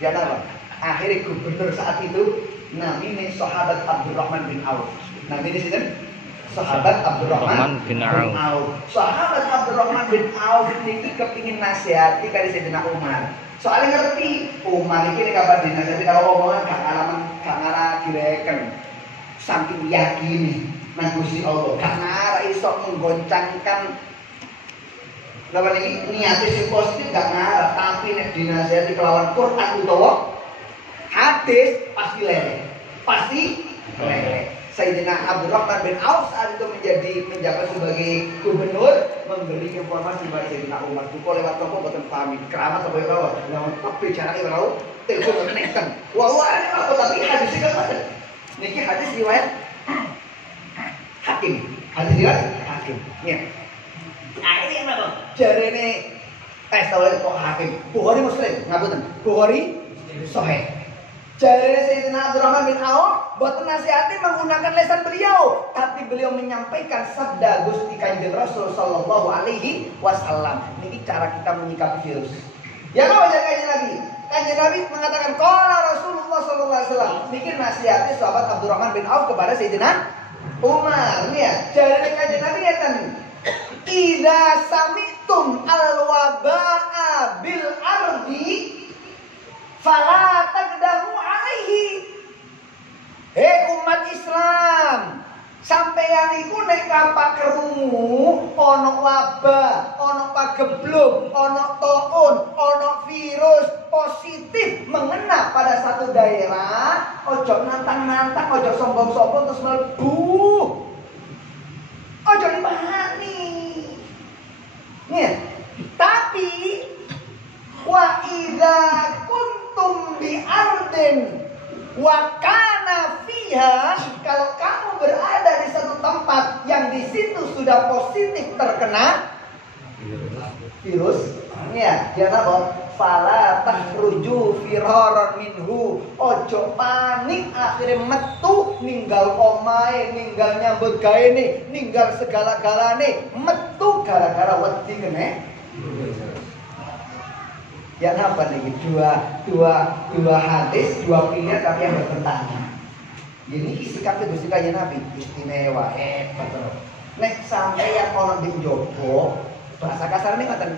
Ya apa? Akhirnya gubernur saat itu namanya sahabat Abdurrahman bin Auf. Namanya sinten? Sahabat Abdurrahman bin Auf. Sahabat Abdurrahman bin Auf ini kepingin nasihati kali Sayyidina Umar. Soalnya ngerti Umar ini kapan dinasihati kalau omongan gak ngarah direken. Saking yakini nang Gusti Allah, gak ngarah iso menggoncangkan lawan ini niatnya sing positif gak ngarah, tapi nek dinasihati kelawan Quran utawa hadis pasti lele. Pasti lele. Sayyidina Abdurrahman bin Auf saat itu menjabat sebagai gubernur, memberi informasi kepada Sayyidina Umar. Kok lewat toko boten pahami keramat apa ya? Lawan bicara lewat telepon meneken. Wah, apa tapi hadisnya kan ada. Niki hadis riwayat Hakim. Hadis riwayat Hakim. Ya. Nah, ini yang apa? Jarene tahu kok Hakim. Bukhari Muslim, ngapunten. Bukhari Sahih. Jarene Sayyidina Abdurrahman bin Auf buat nasihati menggunakan lesan beliau, tapi beliau menyampaikan sabda Gusti Kanjeng Rasul sallallahu alaihi wasallam. Ini cara kita menyikapi virus. Ya kau aja Kanjeng Nabi. Kanjeng Nabi mengatakan qala Rasulullah sallallahu alaihi wasallam. Niki nasihati sahabat Abdurrahman bin Auf kepada Sayyidina Umar. Nih ya, jarene Kanjeng Nabi ya kan. Idza sami'tum al-waba'a bil ardi fala taqdamu alaihi. Hei umat Islam, sampeyan iku nek kapak krungu ana wabah, ana pageblug, ana taun, ana virus positif mengena pada satu daerah, ojo nantang-nantang, ojo sombong-sombong terus mlebu. Ojo dipahami. Nih, tapi wa idza kuntum bi ardin wa kana fiha, kalau kamu berada di satu tempat yang di situ sudah positif terkena virus, ya, dia apa? Fala takhruju firaran minhu. Ojo panik akhirnya metu ninggal omahe, ninggal nyambut gawe ne, ninggal segala-galane, metu gara-gara wedi kene. Yang apa nih? Dua hadis, dua pilihan tapi yang bertentangan. Jadi sikapnya Gusti Kanjeng Nabi istimewa, betul. Nek sampeyan ono di njaba, bahasa kasarane ngoten.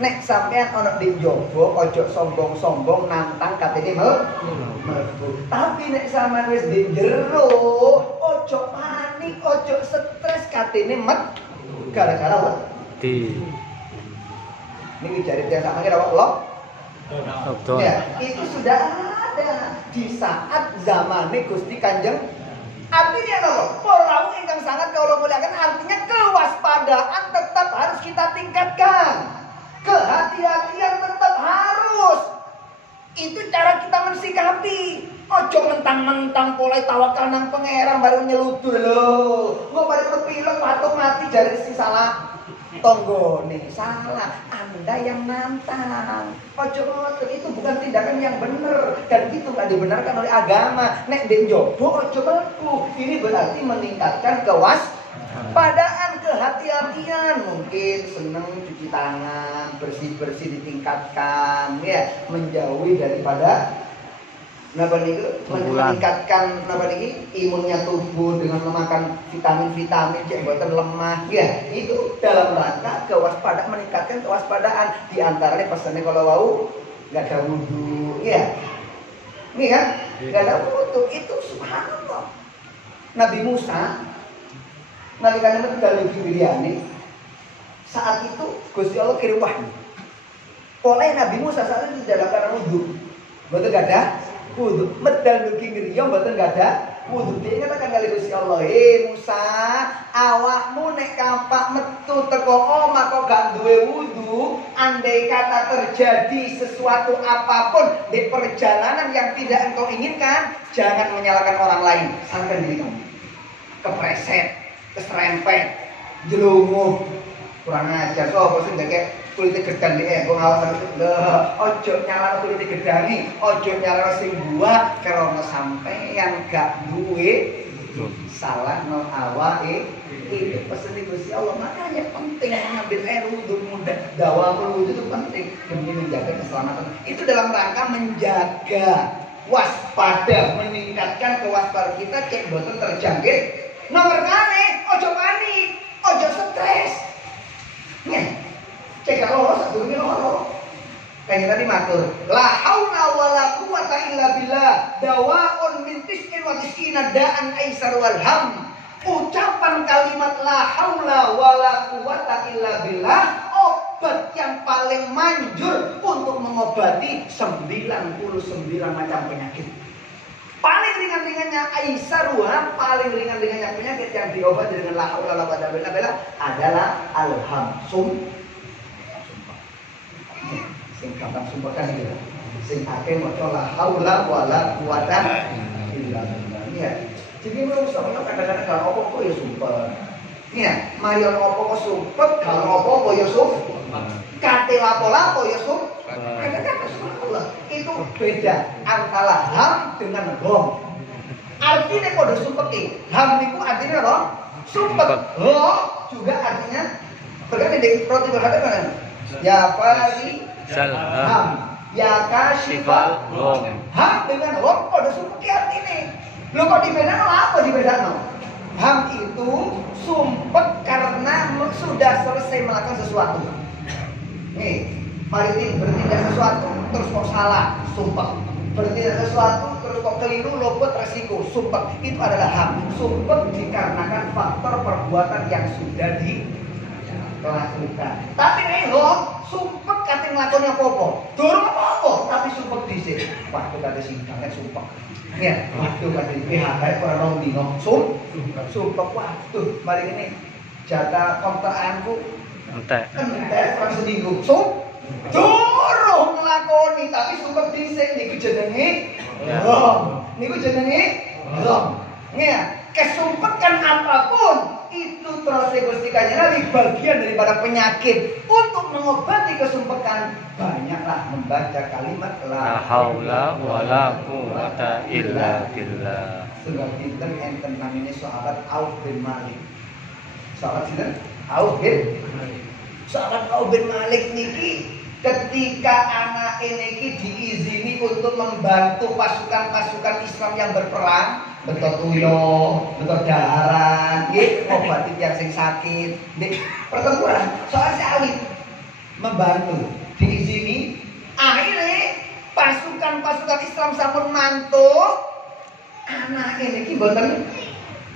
Nek sampeyan ono di njaba, ojo sombong-sombong nantang katene mlebu. Tapi nek sampeyan wis di jero, ojo panik, ojo stres katene gara-gara wedi. Ini cari tiang sama kira Allah. Ya, itu sudah ada di saat zamannya Gusti Kanjeng. Artinya apa? Pola ingkang sangat kalau muliakan, artinya kewaspadaan tetap harus kita tingkatkan. Kehati-hatian tetap harus. Itu cara kita mensikapi. Ojo mentang-mentang polai tawakal nang pangeran baru nyeludul loh. Nggak baru kepilek patung mati dari si salah. Tonggo nih salah, Anda yang nantang. Ojo ngoten, itu bukan tindakan yang benar dan itu nggak dibenarkan oleh agama. Nek den jobo ojo mlebu. Ini berarti meningkatkan kewaspadaan, kehati-hatian. Mungkin seneng cuci tangan, bersih-bersih ditingkatkan, ya, menjauhi daripada meningkatkan imunnya tubuh dengan memakan vitamin-vitamin yang buatan lemah, ya, itu dalam rangka kewaspadaan, meningkatkan kewaspadaan. Di antaranya pesannya kalau mau nggak ada wudhu, ya, ini kan nggak ada wudhu, itu subhanallah. Nabi Musa, Nabi kan tinggal di Biryani, saat itu Gusti Allah kirim wahyu. Oleh Nabi Musa saat itu tidak ada wudhu, betul nggak ada wudhu, medal duki ngeriyo mboten enggak ada wudhu. Dia katakan kali Gusti Allah, Musa, awakmu nek kampak metu teko omah kok gak duwe wudhu, andai kata terjadi sesuatu apapun di perjalanan yang tidak engkau inginkan, jangan menyalahkan orang lain, salahkan diri kamu. Kepreset, keserempet, jelunguh, kurang ajar. So, bosan kayak kulitnya gedang nih, gue ngawal ojo nyala kulitnya gedang nih, ojo nyala sing buah, karena sampeyan gak duwe salah no awake. Itu pesan di Gusti Allah, makanya penting mengambil air wudhu, mudah dawamul wudhu itu penting demi menjaga keselamatan. Itu dalam rangka menjaga waspada, meningkatkan kewaspadaan kita kayak boten terjangkit. Nomor kali, ojo panik, ojo stres. Nih. Cek kalau satu ini orang kayak tadi matur la haula wala quwata illa billah dawaun min tis'in wa tis'ina da'an aisar wal ham. Ucapan kalimat la haula wala quwata illa billah obat yang paling manjur untuk mengobati 99 macam penyakit. Paling ringan-ringannya aisaruha, paling ringan-ringannya penyakit yang diobati dengan la haula wala quwwata illa billah adalah alhamsum. Sing gampang sumpah kan gitu. Sing akeh maca la haula wala quwwata illa billah. Ya. Jadi menurut saya kadang-kadang kalau apa-apa ya sumpah. Ya, mari apa-apa sumpah, kalau apa-apa ya sumpah. Kate lapo-lapo ya sumpah. Kadang-kadang subhanallah itu beda antara ham dengan rom. Artinya pada sumpah ham itu artinya apa? Sumpah. Rom juga artinya berarti di roti berkata ya fari ham ya kasifal rom. Ham dengan rom pada sumpah artinya. Lo kok dibedakan apa dibedakan? Ham itu sumpah karena sudah selesai melakukan sesuatu. Nih, mari bertindak sesuatu terus kok salah, sumpah. Bertindak sesuatu terus kok keliru, luput resiko, sumpah. Itu adalah ham. Sumpah dikarenakan faktor perbuatan yang sudah dilakukan. Tapi nih lo, sumpah kate nglakoni apa-apa. Durung apa-apa, tapi sumpah dhisik. Waktu kate sidangnya sumpah. Ya, waktu kate PHK ora rong dino. Sumpah waduh, mari ini jatah kontrakanku entek orang seminggu. Durung nglakoni tapi sumpah dhisik niku jenenge rom. Niku jenenge rom. Ya, kesumpekan apapun itu terus Gusti Kanjeng Nabi bagian daripada penyakit. Untuk mengobati kesumpekan banyaklah membaca kalimat la haula wala quwwata illa billah. Sebab pinten enten namine sahabat Auf bin Malik. Sahabat sinten? Auf bin Malik. Sahabat Auf bin Malik niki ketika anak ini diizini untuk membantu pasukan-pasukan Islam yang berperang, betul tuyo, betul daharan, obati tiang sing sakit, di pertempuran, soal salib membantu, diizini, akhirnya pasukan-pasukan Islam sampun mantuk, anak ini boten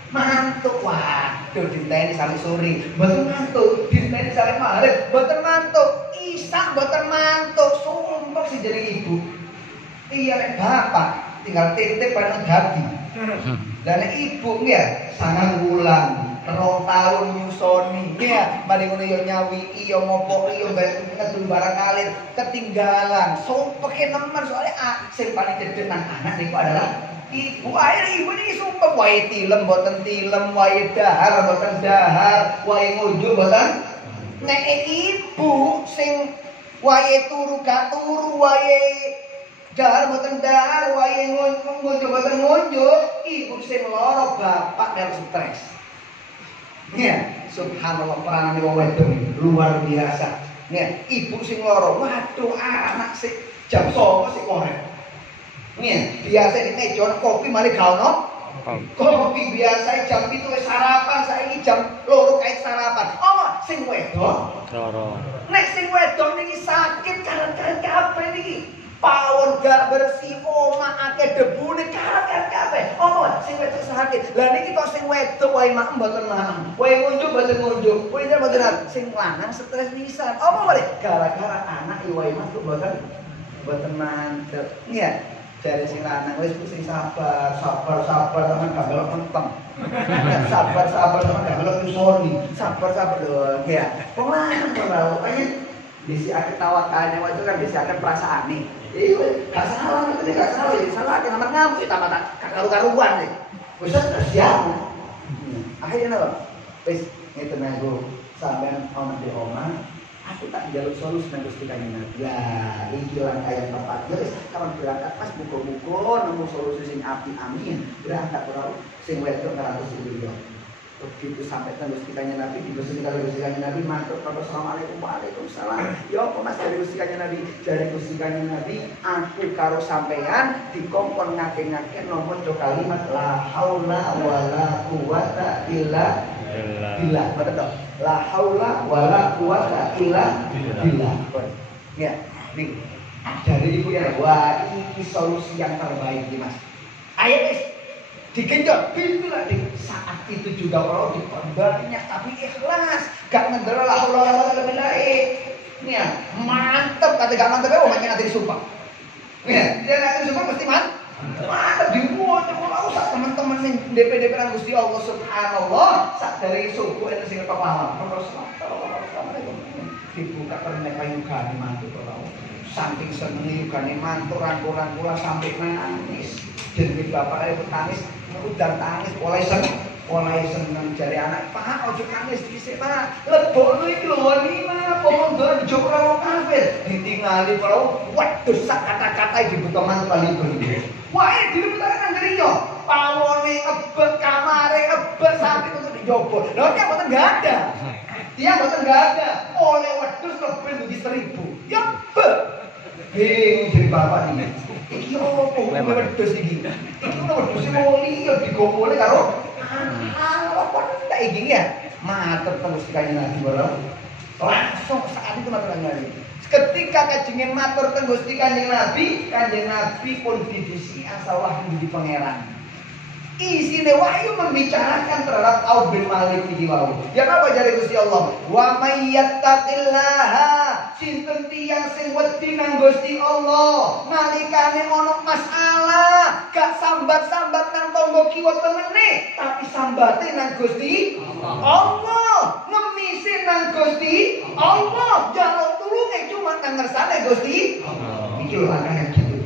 mantuk, waduh dinteni sampai sore, boten mantuk, dinteni sampai maghrib, boten mantuk, isak boten mantuk, sumpah si jadi ibu, iya lek bapak tinggal titip pada gabi. Dan ibu ya sangat wulan 2 tahun nyusoni ya mari ngono yo nyawi yo ngopo yo ngedul barang kalir ketinggalan sumpah nemen soalnya sing paling cedhek nang anak niku adalah ibu. Akhir ibu niki sumpah wae tilem mboten tilem, wae dahar mboten dahar, wae ngujuk mboten. Nek ibu sing wae turu gak turu, wae dahar mboten dahar, wae ngunjuk mboten ngunjuk, ibu sing lara bapak melu stres. Ya, subhanallah peranane wong wedok luar biasa. Ya, ibu sing lara, waduh anak sing jam 09.00 sik korek. Nih, biasa di meja kopi mari gak ono. Kopi biasa jam 7 wis sarapan, saiki jam 2 kae sarapan. Oh, sing wedok. Loro. Nek sing wedok niki sakit karet-karet kabeh niki. Pawon gak bersih, omah akeh debune karet-karet kabeh. Oh, sing wedok sakit. Lah niki kok sing wedok wae mak mboten mangan. Wae ngunjuk mboten ngunjuk. Wae mboten sing lanang stres pisan. Apa wae gara-gara anak wae mas mboten mantep. Iya. Dari sing lanang wis sing sabar teman gak melok menteng. Sabar teman gak melok nyusoni. Sabar lho ya. Wong lanang ora kaya disi akeh tawakane wae kan disi akeh perasaane. Iya gak salah ya salah kan nomor ngamuk tambah tak karu-karuan iki. Wis siap. Akhirnya napa? Wis ngeten aku sampean ana di omah. Aku tak jaluk solusi nang Gusti Kanjeng Nabi. Ya, iki langkah yang tepat. Wis kapan berangkat pas muga-muga nemu solusi sing apik amin. Berangkat ora sing wedok ngeratus iki. Begitu sampai teng Gusti Kanjeng Nabi dibeseni karo Gusti Kanjeng Nabi matur karo asalamualaikum waalaikumsalam. Ya apa Mas dari Gusti Kanjeng Nabi? Dari Gusti Kanjeng Nabi aku karo sampean dikongkon ngake-ngake nampa kalimat la haula wala quwata illa billah. Betul toh? La haula wala quwata illa billah. Ya, nih. Dari ibu ya, wah ini solusi yang terbaik nih Mas. Ayo Mas, digenjot bismillah. Saat itu juga kalau diperbanyak tapi ikhlas, gak ngendera la haula wala quwata illa billah. Ya, mantep kata gak mantep ya, makanya nanti sumpah. Ya, dia nanti sumpah pasti mantep dimuat kalau usah teman-teman yang DPD kan Gusti Allah Subhanallah sak dari suku itu sing kepala. Dibuka karena payugane mantu kalau saking seneng yugane mantu rangkul-rangkulan sampai nangis. Jadi bapak itu nangis, udah tangis mulai seneng jari anak, Pak, ojo nangis dhisik, Pak. Lebokno iki lho wani mah, pomonggo dijok ora kafir. Ditingali kalau waduh sak kata-kata dibuka mantu kali iki. Wah, dilebetake nang ngriyo. Pawone ebet, kamare ebet sampai untuk dijobol. Lha nek mboten enggak ada. Dia mboten enggak ada. Oleh wedhus lebih dari 1000. Ya be. Bingung jadi bapak ini. Iki opo wedhus iki? Iki wedhus wong liya digomole karo apa ndak iki ya? Matur terus kanjeng Nabi bareng. Langsung saat itu matur Nabi. Ketika kajengin matur teng Gusti Kanjeng Nabi pun didusi asal wahyu di pangeran. Isine wahyu membicarakan terhadap Auf bin Malik iki wau. Ya apa jare Gusti Allah? Wa may yattaqillaha sinten tiyang sing wedi nang Gusti Allah, nalikane ana masalah, gak sambat-sambat nang tangga kiwa temene, tapi sambate nang Gusti Allah, ngemise nang Gusti Allah, jaluk tulunge cuma nang ngersane Gusti Allah. Iki lho langkah gitu.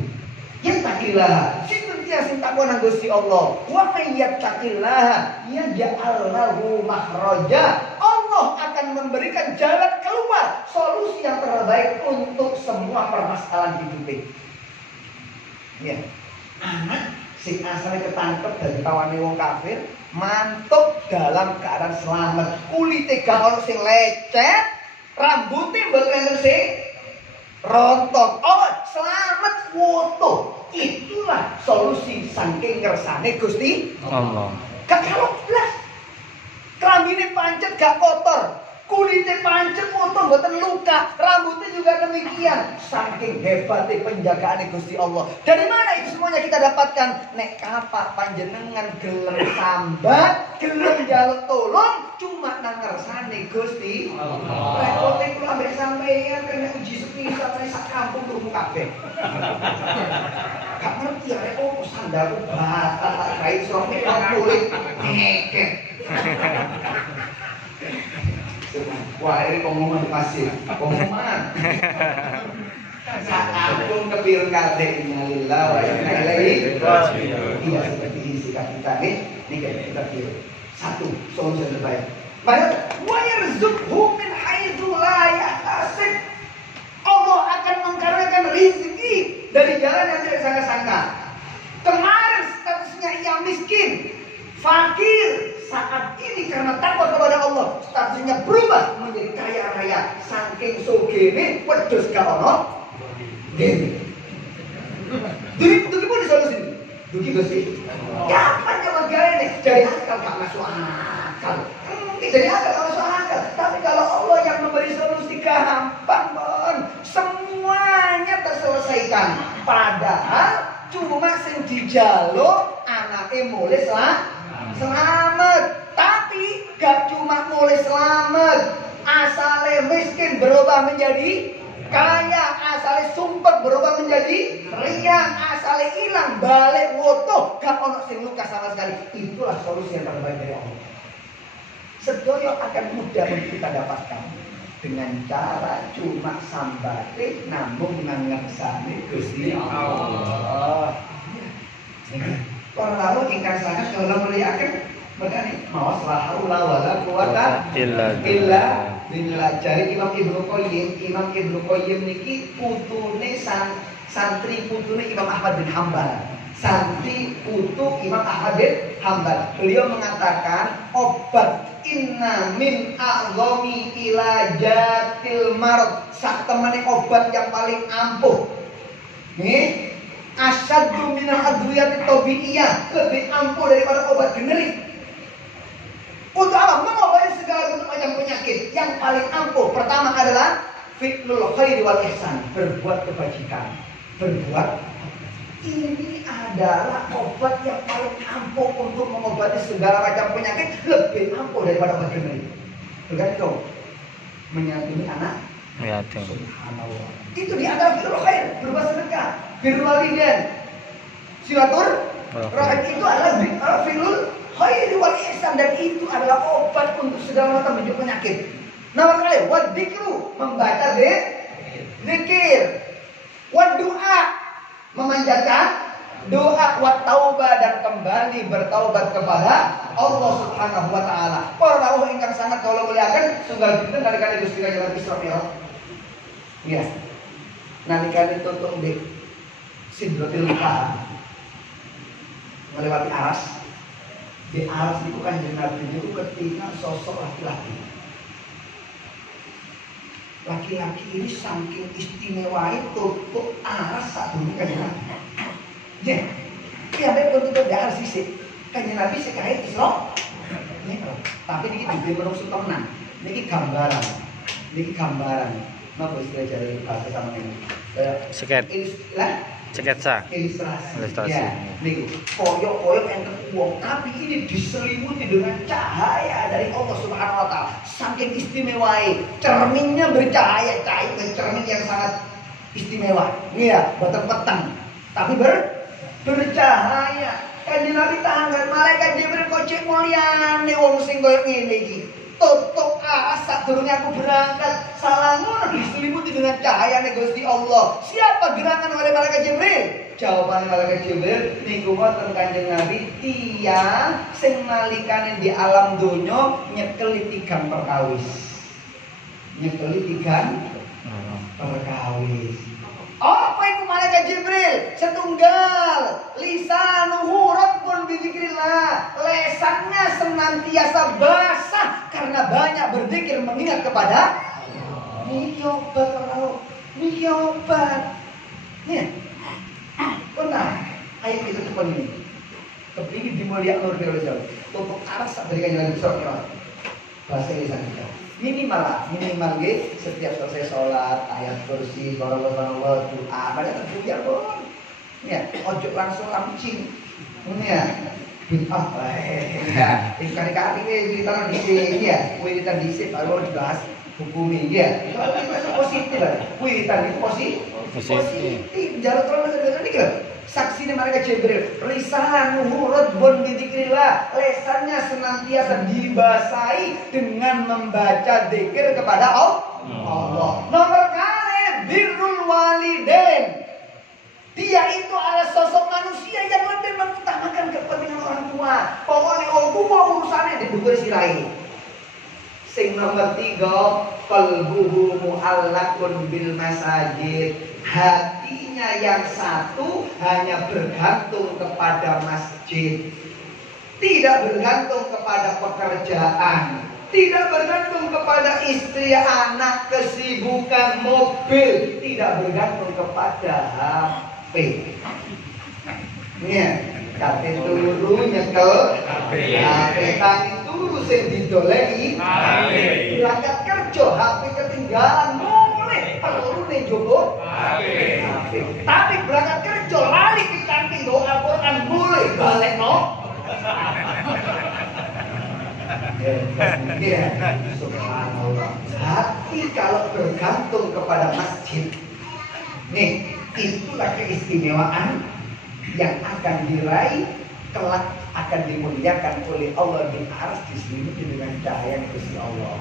Yattaqillah sinten tiyang sing takwa nang Gusti Allah, wa may yattaqillah yaj'al lahu makhraja. Allah akan memberikan jalan keluar, solusi yang terbaik untuk semua permasalahan hidup. Ya, anak sing asale ketangkep dari kawane wong kafir, mantuk dalam keadaan selamat. Kulite gak ono sing lecet, rambutnya mboten sing rontok. Oh, selamat foto. Itulah solusi saking ngersane Gusti Allah. Gak kalau blas. Kelambine pancet gak kotor, kulitnya pancet foto mboten luka, rambutnya juga demikian. Saking hebatnya penjagaan Gusti Allah. Dari mana itu semuanya kita dapatkan? Nek kapak panjenengan gelem sambat, gelem njaluk tolong, cuma nang ngersane Gusti Allah. Repote kula ambek sampeyan kena uji sepisah sak kampung krungu kabeh. Gak ngerti arek opo sandalku batal tak gawe somek kulit ngekek. Wah, ini pengumuman pasif. Pengumuman. Saat pun kepir kate innalillah wa inna ilaihi raji'un. Tidak seperti ini sikap kita nih. Ini kita kira. Satu, solusi terbaik. Padahal wa yarzuqhu min haitsu la yahtasib. Allah akan mengkaruniakan rezeki dari jalan yang tidak sangka-sangka. Kemarin statusnya ia miskin, fakir. Saat ini karena takwa kepada Allah, statusnya berubah menjadi kaya raya. Saking sugene wedhus gak ono dene. Dugi pun disolusi. Dugi Gusti. Kapan nyawa gawe nih? Jadi akal gak masuk akal. Jadi akal gak masuk akal. Tapi kalau Allah yang memberi solusi gampang, Bon. Semuanya terselesaikan. Padahal cuma sing dijaluk anake mulai selamat, tapi gak cuma mulai selamat, asale miskin berubah menjadi kaya, asale sumpek berubah menjadi riang, asale hilang balik woto, gak ono sing luka sama sekali. Itulah solusi yang terbaik dari Allah. Sedoyo akan mudah untuk kita dapatkan dengan cara cuma sambate namun ngersane Gusti Allah. Para lalu ingkang sangat kalau melihatkan makanya mawas la haula wala quwata illa billah. Jari Imam Ibnu Qayyim niki putune santri putune Imam Ahmad bin Hambal. Santri putu Imam Ahmad bin Hambal. Beliau mengatakan obat inna min a'zami ilajatil marad. Sak temane obat yang paling ampuh. Nih asyaddu minal adwiyati tabi'iyah, lebih ampuh daripada obat generik. Untuk apa? Mengobati segala bentuk macam penyakit. Yang paling ampuh pertama adalah fi'lul khairi wal ihsan, berbuat kebajikan. Ini adalah obat yang paling ampuh untuk mengobati segala macam penyakit, lebih ampuh daripada obat generik. Begitu. Menyantuni anak Ya, itu. Subhanallah. Itu di antara fi'lul khair, berbuat sedekah, birrul walidain. Rahim itu adalah fi'lul khair wal ihsan, dan itu adalah obat untuk segala macam bentuk penyakit. Nomor kali, wadzikru, membaca zikir. Wad doa, memanjatkan doa. Wat taubah, dan kembali bertaubat kepada Allah Subhanahu wa taala. Para rawuh ingkang sangat kula muliakan, sunggal dinten nalika Gusti Kanjeng Nabi Isra Mi'raj. Ya. Nalika ditutuk di Sidratil Muntaha, melewati aras. Di aras itu Kanjeng Nabi itu ketika sosok laki-laki. Laki-laki ini saking istimewa tutup aras saat dulu Kanjeng Nabi. Ya, iya betul tutup di aras sisik. Kanjeng Nabi sekait Isra. Tapi ini juga menungso tenan. Ini gambaran. Ini gambaran. Napa istilah jare bahasa sama ini? Seket. Sketsa. Ilustrasi. Ya, nih, koyok enten uang, tapi ini diselimuti dengan cahaya dari Allah Subhanahu wa taala. Saking istimewai, cerminnya bercahaya, cermin yang sangat istimewa. Iya, peteng-peteng, tapi bercahaya. Kanjeng Nabi tanggal malaikat Jibril kok cek mulyane wong sing koyo ngene iki. Tutup aras sadurunge aku berangkat, salamun diselimuti dengan cahaya Gusti Allah. Siapa gerangan oleh malaikat Jibril? Jawaban malaikat Jibril niku wonten Kanjeng Nabi, tiyang sing nalikane di alam donya nyekeli tigang perkawis. Nyekeli tigang perkawis. Apa itu malaikat Jibril? Setunggal, lisanuhu rabbun bidzikrillah. Lesannya senantiasa basah karena banyak berzikir mengingat kepada niki obat kalau niki obat. Nih. Benar. Ayo kita cepat ini. Kepingin dimuliakan oleh Allah. Untuk aras dari Kanjeng Nabi sallallahu alaihi wasallam. Bahasa lisan kita. Minimal setiap selesai sholat ayat kursi Allah doa pada terbuka pun ya ojo langsung lancing ya bid'ah ya kali-kali cerita di sini ya cerita di sini baru dibahas hukumi ya itu positif lah itu positif jalan terus ini kan saksinya malaikat Jibril, lisanuhu radbun bidzikrillah, lesannya senantiasa dibasahi dengan membaca zikir kepada Allah. Nomor kali birrul walidain. Dia itu adalah sosok manusia yang lebih mengutamakan kepentingan orang tua. Pokoknya urusannya diduga sirai. Sing nomor 3, qalbuhu mu'allaqun bil masajid. Hatinya yang satu hanya bergantung kepada masjid. Tidak bergantung kepada pekerjaan, tidak bergantung kepada istri, anak, kesibukan, mobil, tidak bergantung kepada HP. Ya, kate turu nyekel HP, tangi turu sing didoleki HP. Berangkat kerja HP ketinggalan, mulai perlu nih jogo HP. Tapi berangkat kerja lali ke kantin doa Quran mulai balik no. Ya, subhanallah. Hati kalau bergantung kepada masjid, nih itulah keistimewaan yang akan diraih, kelak akan dimuliakan oleh Allah di aras, diselimuti dengan cahaya Gusti Allah.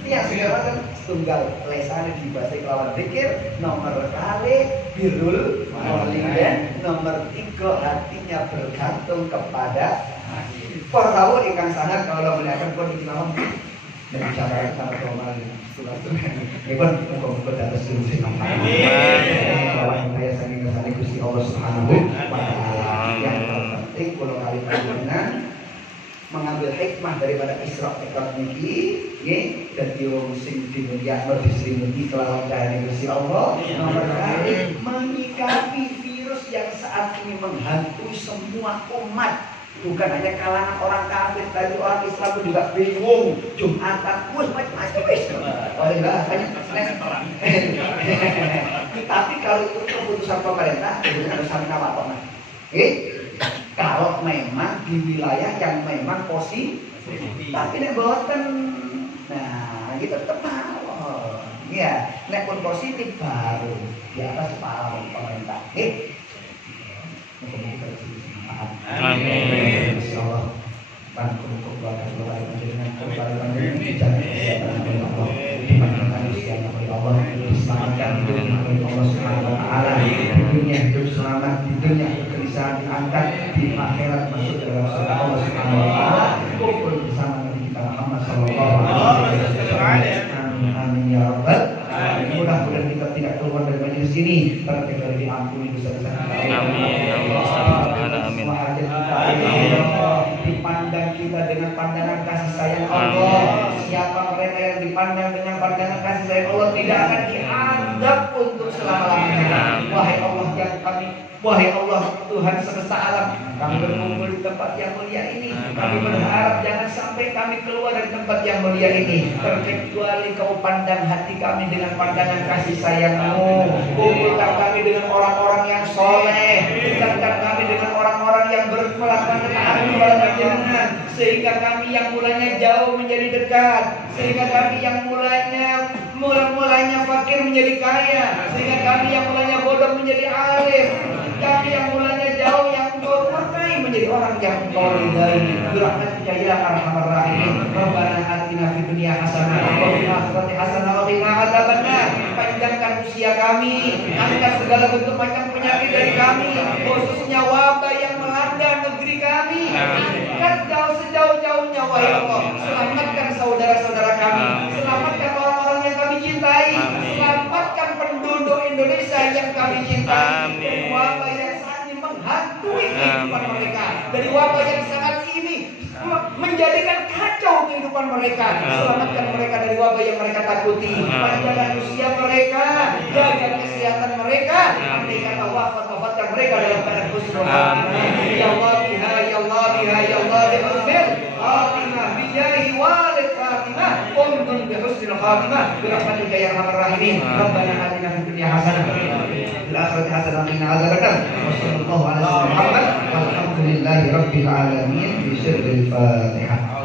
Ini yang sekarang tunggal lesannya dibaca kelawan zikir, nomor kali birrul walidain, nomor 3 hatinya bergantung kepada para rawuh ingkang sangat kalau melihatkan pun ikhlawan dan bicara sama Tuhan Tuhan muka-muka dalam seluruh amin. Bahwa yang saya sangat kesana Gusti Allah Subhanahu wa taala. Yang terpenting kalau kali panjenengan mengambil hikmah daripada Isra Mi'raj niki nggih dadi wong sing dimulyakno diselimuti kelawan cahaya Gusti Allah. Nomor kali menyikapi virus yang saat ini menghantui semua umat. Bukan hanya kalangan orang kafir, tapi orang Islam pun juga bingung. Jumatan, macam-macam wis. Tapi kalau itu keputusan pemerintah, itu harus sampai apa? Kalau memang di wilayah yang memang positif, tapi nek boten, nah kita tetap mawon. Ya, nek pun positif baru di atas kepala pemerintah. Amin. Insyaallah. Bantu keluarga dengan kembali pandemi jangan kesehatan oleh Allah, dimanakan kesehatan oleh Allah, diselamatkan oleh Allah Subhanahu Wa Taala. Di dunia hidup selamat, di dunia kegelisahan diangkat, di akhirat masuk dalam surga Allah Subhanahu Wa Taala. Kumpul bersama Nabi kita Muhammad Sallallahu Alaihi Wasallam. Amin ya Rabbal alamin. Mudah-mudahan kita tidak keluar dari majelis ini terkecuali diampuni dosa-dosa kita. Amin. Amin. Dipandang kita dengan pandangan kasih sayang Allah. Siapa mereka yang dipandang dengan pandangan kasih sayang Allah tidak akan dianggap untuk selama-lamanya. Wahai Allah yang kami, wahai Allah Tuhan semesta alam, kami berkumpul di tempat yang mulia ini. Kami berharap jangan sampai kami keluar dari tempat yang mulia ini terkecuali Kau pandang hati kami dengan pandangan kasih sayang-Mu. Kumpulkan kami dengan orang-orang yang soleh, kumpulkan kami dengan orang-orang yang melakukan ketaatan kepada Panjenengan, sehingga kami yang mulanya jauh menjadi dekat, sehingga kami yang mulanya fakir menjadi kaya, sehingga kami yang mulanya bodoh menjadi alim, kami yang mulanya jauh yang Engkau murkai menjadi orang yang Engkau ridai. Birahmatika ya arhamar rahimin. Rabbana atina fid dunya hasanah wa fil akhirati hasanah wa qina adzabannar. Panjangkan usia kami, angkat segala bentuk macam penyakit dari kami, khususnya wabah yang melanda negeri kami. Angkat sejauh-jauhnya wahai Allah. Selamatkan saudara-saudara kami, selamatkan orang-orang yang kami cintai, selamatkan penduduk Indonesia yang kami cintai dari wabah yang saat ini menghantui kehidupan mereka, dari wabah yang sangat ini menjadikan kacau kehidupan mereka. Selamatkan mereka dari wabah yang mereka takuti. Panjangkan usia mereka, jaga kesehatan mereka. Andaikan Allah wafatkan mereka dalam keadaan husnul khatimah. Ya Allah biha, ya Allah biha, ya Allah bihusnil khatimah, bijahi walid khatimah, untung bihusnil khatimah, birahmatika ya arhamar rahimin. Rabbana atina fid dunya hasanah fil akhirati hasanah wa qina adzabannar. Wassallallahu ala sayyidina Muhammad walhamdulillahi rabbil alamin. Bismillahirrahmanirrahim.